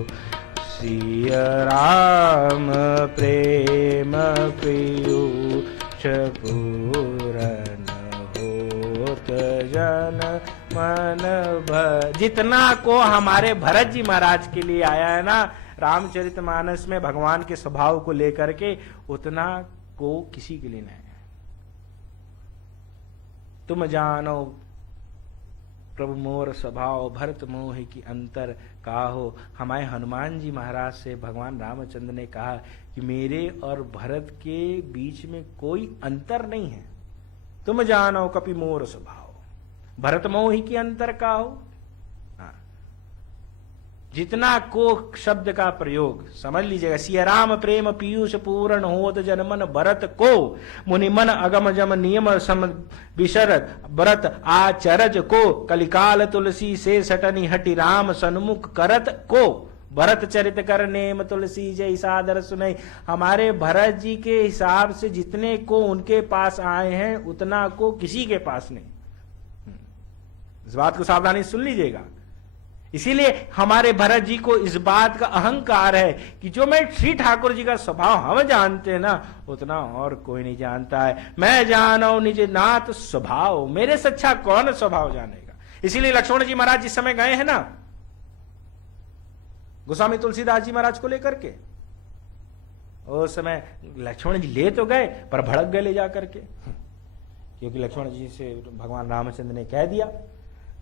सिया राम प्रेम पीयूष पूरन होत, जन मन भर। जितना को हमारे भरत जी महाराज के लिए आया है ना रामचरितमानस में भगवान के स्वभाव को लेकर के, उतना को किसी के लिए नहीं है। तुम जानो प्रभु मोर स्वभाव, भरत मोह की अंतर काहो। हमारे हनुमान जी महाराज से भगवान रामचंद्र ने कहा कि मेरे और भरत के बीच में कोई अंतर नहीं है। तुम जानो कपि मोर स्वभाव, भरत मोह की अंतर काहो। जितना को शब्द का प्रयोग समझ लीजिएगा। सिया राम प्रेम पीयूष पूर्ण होत, जन मन भरत को। मुनि मन अगम जम नियम सम विशरद, भरत आचरज को। कलिकाल तुलसी से सटनी हटि, राम सन्मुख करत को। भरत चरित कर नेम तुलसी जय सादर सुनई। हमारे भरत जी के हिसाब से जितने को उनके पास आए हैं, उतना को किसी के पास नहीं। इस बात को सावधानी सुन लीजिएगा। इसीलिए हमारे भरत जी को इस बात का अहंकार है कि जो मैं श्री ठाकुर जी का स्वभाव हम जानते हैं ना, उतना और कोई नहीं जानता है। मैं जानो निज नाथ स्वभाव, मेरे से अच्छा कौन स्वभाव जानेगा। इसीलिए लक्ष्मण जी महाराज जिस समय गए हैं ना गोस्वामी तुलसीदास जी महाराज को लेकर के, उस समय लक्ष्मण जी ले तो गए पर भड़क गए ले जाकर के, क्योंकि लक्ष्मण जी से भगवान रामचंद्र ने कह दिया,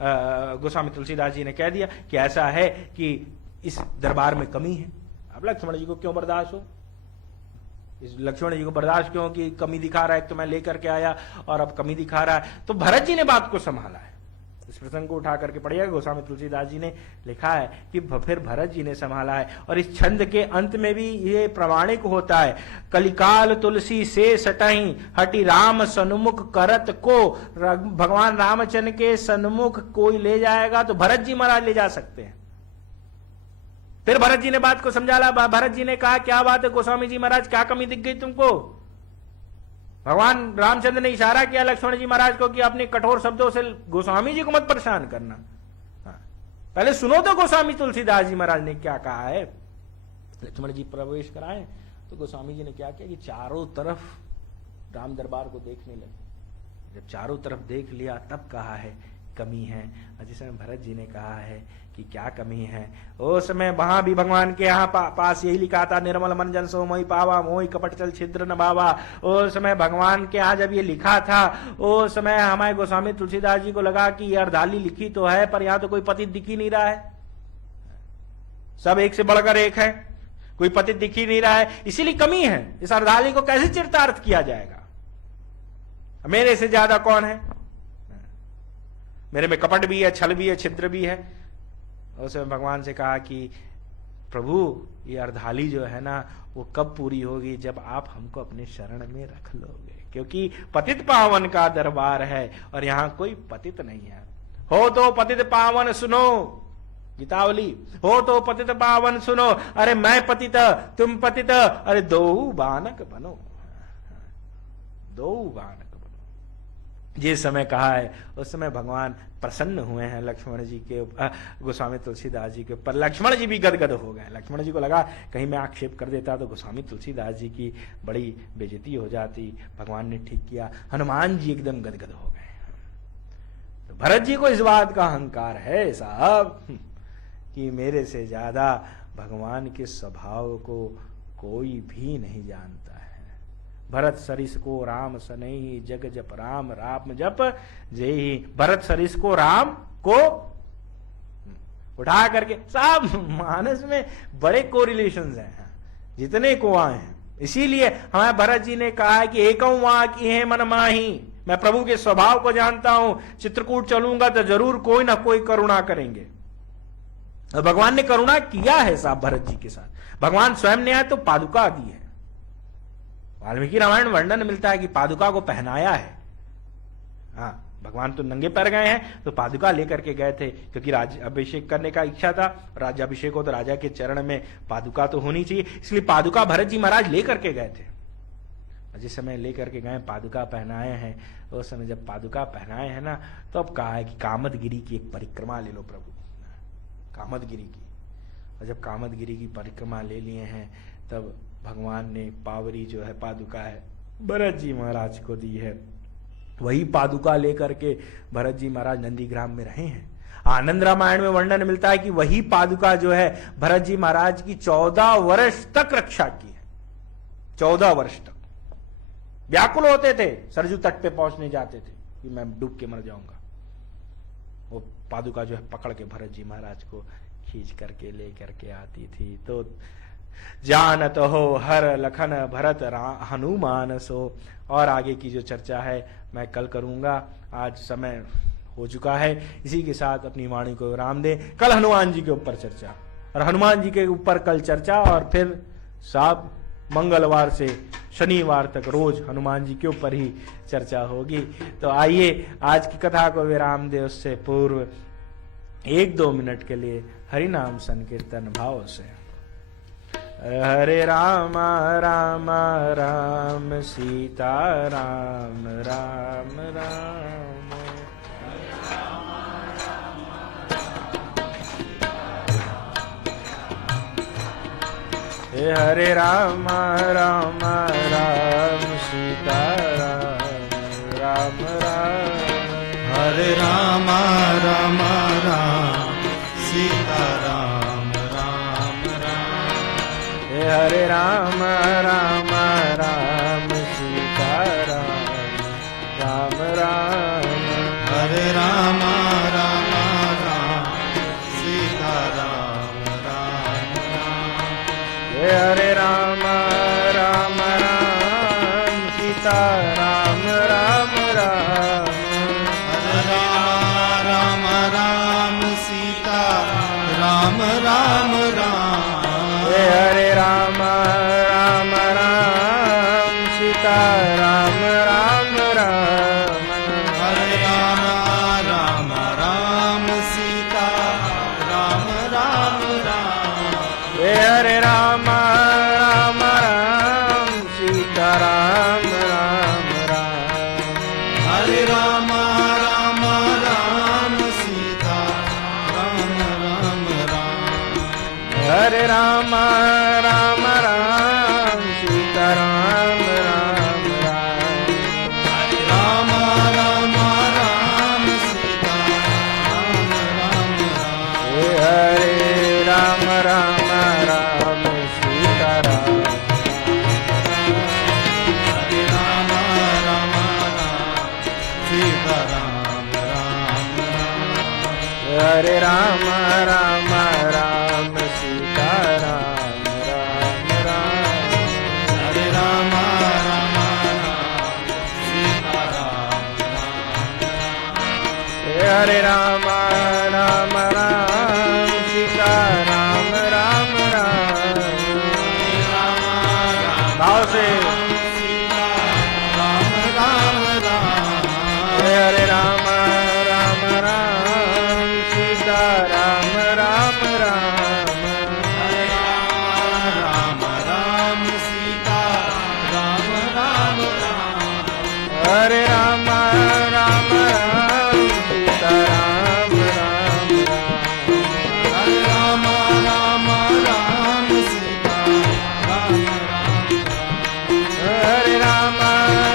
गोस्वामी तुलसीदास जी ने कह दिया कि ऐसा है कि इस दरबार में कमी है। अब लक्ष्मण जी को क्यों बर्दाश्त हो, इस लक्ष्मण जी को बर्दाश्त क्यों कि कमी दिखा रहा है, तो मैं लेकर के आया और अब कमी दिखा रहा है। तो भरत जी ने बात को संभाला है। इस प्रसंग को उठा करके पढ़िएगा, गोस्वामी तुलसीदास जी ने लिखा है कि फिर भरत जी ने संभाला है। और इस छंद के अंत में भी ये प्रमाणिक होता है, कलिकाल तुलसी से सटही हटि राम सन्मुख करत को। भगवान रामचंद्र के सन्मुख कोई ले जाएगा तो भरत जी महाराज ले जा सकते हैं। फिर भरत जी ने बात को समझाला। भरत जी ने कहा, क्या बात है गोस्वामी जी महाराज, क्या कमी दिख गई तुमको? भगवान रामचंद्र ने इशारा किया लक्ष्मण जी महाराज को कि अपने कठोर शब्दों से गोस्वामी जी को मत परेशान करना। पहले सुनो तो गोस्वामी तुलसीदास जी महाराज ने क्या कहा है। लक्ष्मण जी प्रवेश कराए तो गोस्वामी जी ने क्या किया कि चारों तरफ राम दरबार को देखने लगे। जब चारों तरफ देख लिया तब कहा है कमी है। और जिस समय भरत जी ने कहा है कि क्या कमी है, उस समय वहां भी भगवान के यहाँ पास यही लिखा था, निर्मल मन जन सो मोहि पावा मोहि कपट चल छिद्र न बावा। उस समय भगवान के यहाँ जब ये लिखा था, उस समय हमारे गोस्वामी तुलसीदास जी को लगा कि ये अर्धाली लिखी तो है पर यहाँ तो कोई पतित दिख ही नहीं रहा है, सब एक से बढ़कर एक है, कोई पतित दिख ही नहीं रहा है, इसीलिए कमी है। इस अर्धाली को कैसे चरितार्थ किया जाएगा? मेरे से ज्यादा कौन है? मेरे में कपट भी है, छल भी है, छिद्र भी है। उसमें भगवान से कहा कि प्रभु ये अर्धाली जो है ना वो कब पूरी होगी? जब आप हमको अपने शरण में रख लोगे, क्योंकि पतित पावन का दरबार है और यहां कोई पतित नहीं है। हो तो पतित पावन सुनो, गीतावली, हो तो पतित पावन सुनो, अरे मैं पतित तुम पतित, अरे दो बानक बनो, दो बानक बनो। जिस समय कहा है उस समय भगवान प्रसन्न हुए हैं लक्ष्मण जी के, गोस्वामी तुलसीदास जी के ऊपर। लक्ष्मण जी भी गदगद हो गए। लक्ष्मण जी को लगा कहीं मैं आक्षेप कर देता तो गोस्वामी तुलसीदास जी की बड़ी बेइज्जती हो जाती। भगवान ने ठीक किया, हनुमान जी एकदम गदगद हो गए। तो भरत जी को इस बात का अहंकार है साहब कि मेरे से ज्यादा भगवान के स्वभाव को कोई भी नहीं जानता है। भरत सरिस को राम सनहि जग जप राम, राम जप जेहि। भरत सरिस को राम को उठा करके, साहब मानस में बड़े कोरिलेशंस हैं, जितने को आए हैं। इसीलिए हमारे भरत जी ने कहा है कि एकम वाक इहे मन माही, मैं प्रभु के स्वभाव को जानता हूं, चित्रकूट चलूंगा तो जरूर कोई ना कोई करुणा करेंगे। और भगवान ने करुणा किया है साहब भरत जी के साथ। भगवान स्वयं ने आए तो पादुका दी है। वाल्मीकि रामायण वर्णन मिलता है कि पादुका को पहनाया है। हाँ, भगवान तो नंगे पैर गए हैं तो पादुका लेकर के गए थे, क्योंकि राज्याभिषेक करने का इच्छा था। राज्याभिषेक हो तो राजा के चरण में पादुका तो होनी चाहिए, इसलिए पादुका भरत जी महाराज लेकर के गए थे। जिस समय लेकर के गए पादुका पहनाए हैं, उस समय जब पादुका पहनाए हैं ना, तो अब कहा है कि कामदगिरी की एक परिक्रमा ले लो प्रभु, कामदगिरी की। और जब कामदगिरी की परिक्रमा ले लिए हैं तब भगवान ने पावरी जो है पादुका है भरत जी महाराज को दी है। वही पादुका लेकर के भरत जी महाराज नंदीग्राम में रहे हैं। आनंद रामायण में वर्णन मिलता है कि वही पादुका जो है भरत जी महाराज की 14 वर्ष तक रक्षा की है। 14 वर्ष तक व्याकुल होते थे, सरजू तट पे पहुंचने जाते थे कि मैं डूब के मर जाऊंगा। वो पादुका जो है पकड़ के भरत जी महाराज को खींच करके ले करके आती थी। तो जानत हो हर लखन भरत हनुमान सो। और आगे की जो चर्चा है मैं कल करूंगा, आज समय हो चुका है। इसी के साथ अपनी वाणी को विराम दे। कल हनुमान जी के ऊपर चर्चा, और हनुमान जी के ऊपर कल चर्चा, और फिर साहब मंगलवार से शनिवार तक रोज हनुमान जी के ऊपर ही चर्चा होगी। तो आइए आज की कथा को विराम दे उससे पूर्व 1-2 मिनट के लिए हरि नाम संकीर्तन भाव से। हरे राम राम राम सीता राम राम राम। हरे राम राम राम सीता राम राम राम। हरे राम राम राम सीता राम राम राम। हरे राम राम राम सीता राम राम राम। हरे राम राम राम सीता राम राम राम। हरे राम राम राम सीता राम राम राम। हरे राम राम भाव से राम राम राम हरे राम राम राम सीता राम राम राम हरे राम राम सीता राम राम राम हरे राम राम राम सीता राम राम राम हरे राम राम राम सीता राम राम हरे राम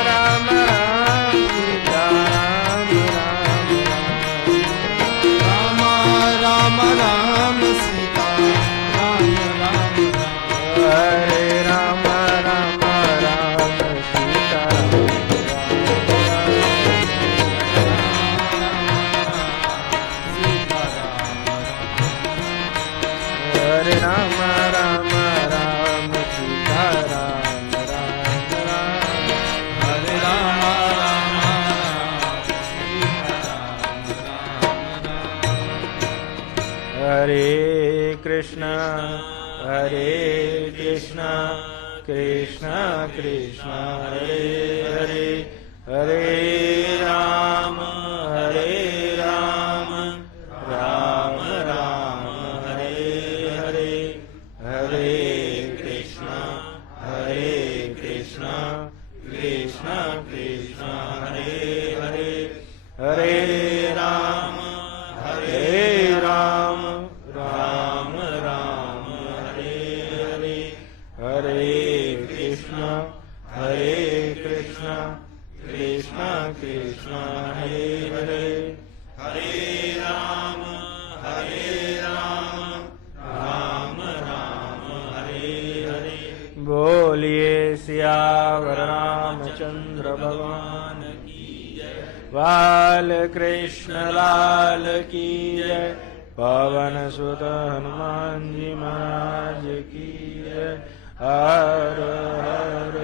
राम राम सीता राम राम राम राम राम सीता राम राम हरे राम राम राम सीता हरे राम राम राम सीता राम राम राम हरे राम राम हरे कृष्ण कृष्ण कृष्ण हरे हरे हरे राम राम राम हरे हरे हरे कृष्ण कृष्ण कृष्ण हरे हरे हरे राम राम राम हरे हरे हरे कृष्ण कृष्ण कृष्ण हरे हरे हरे राम राम हरे हरे बोलिए सियावर रामचंद्र भगवान की जय बाल कृष्ण लाल की जय पवन सुत हनुमान जी महाराज की जय हर हर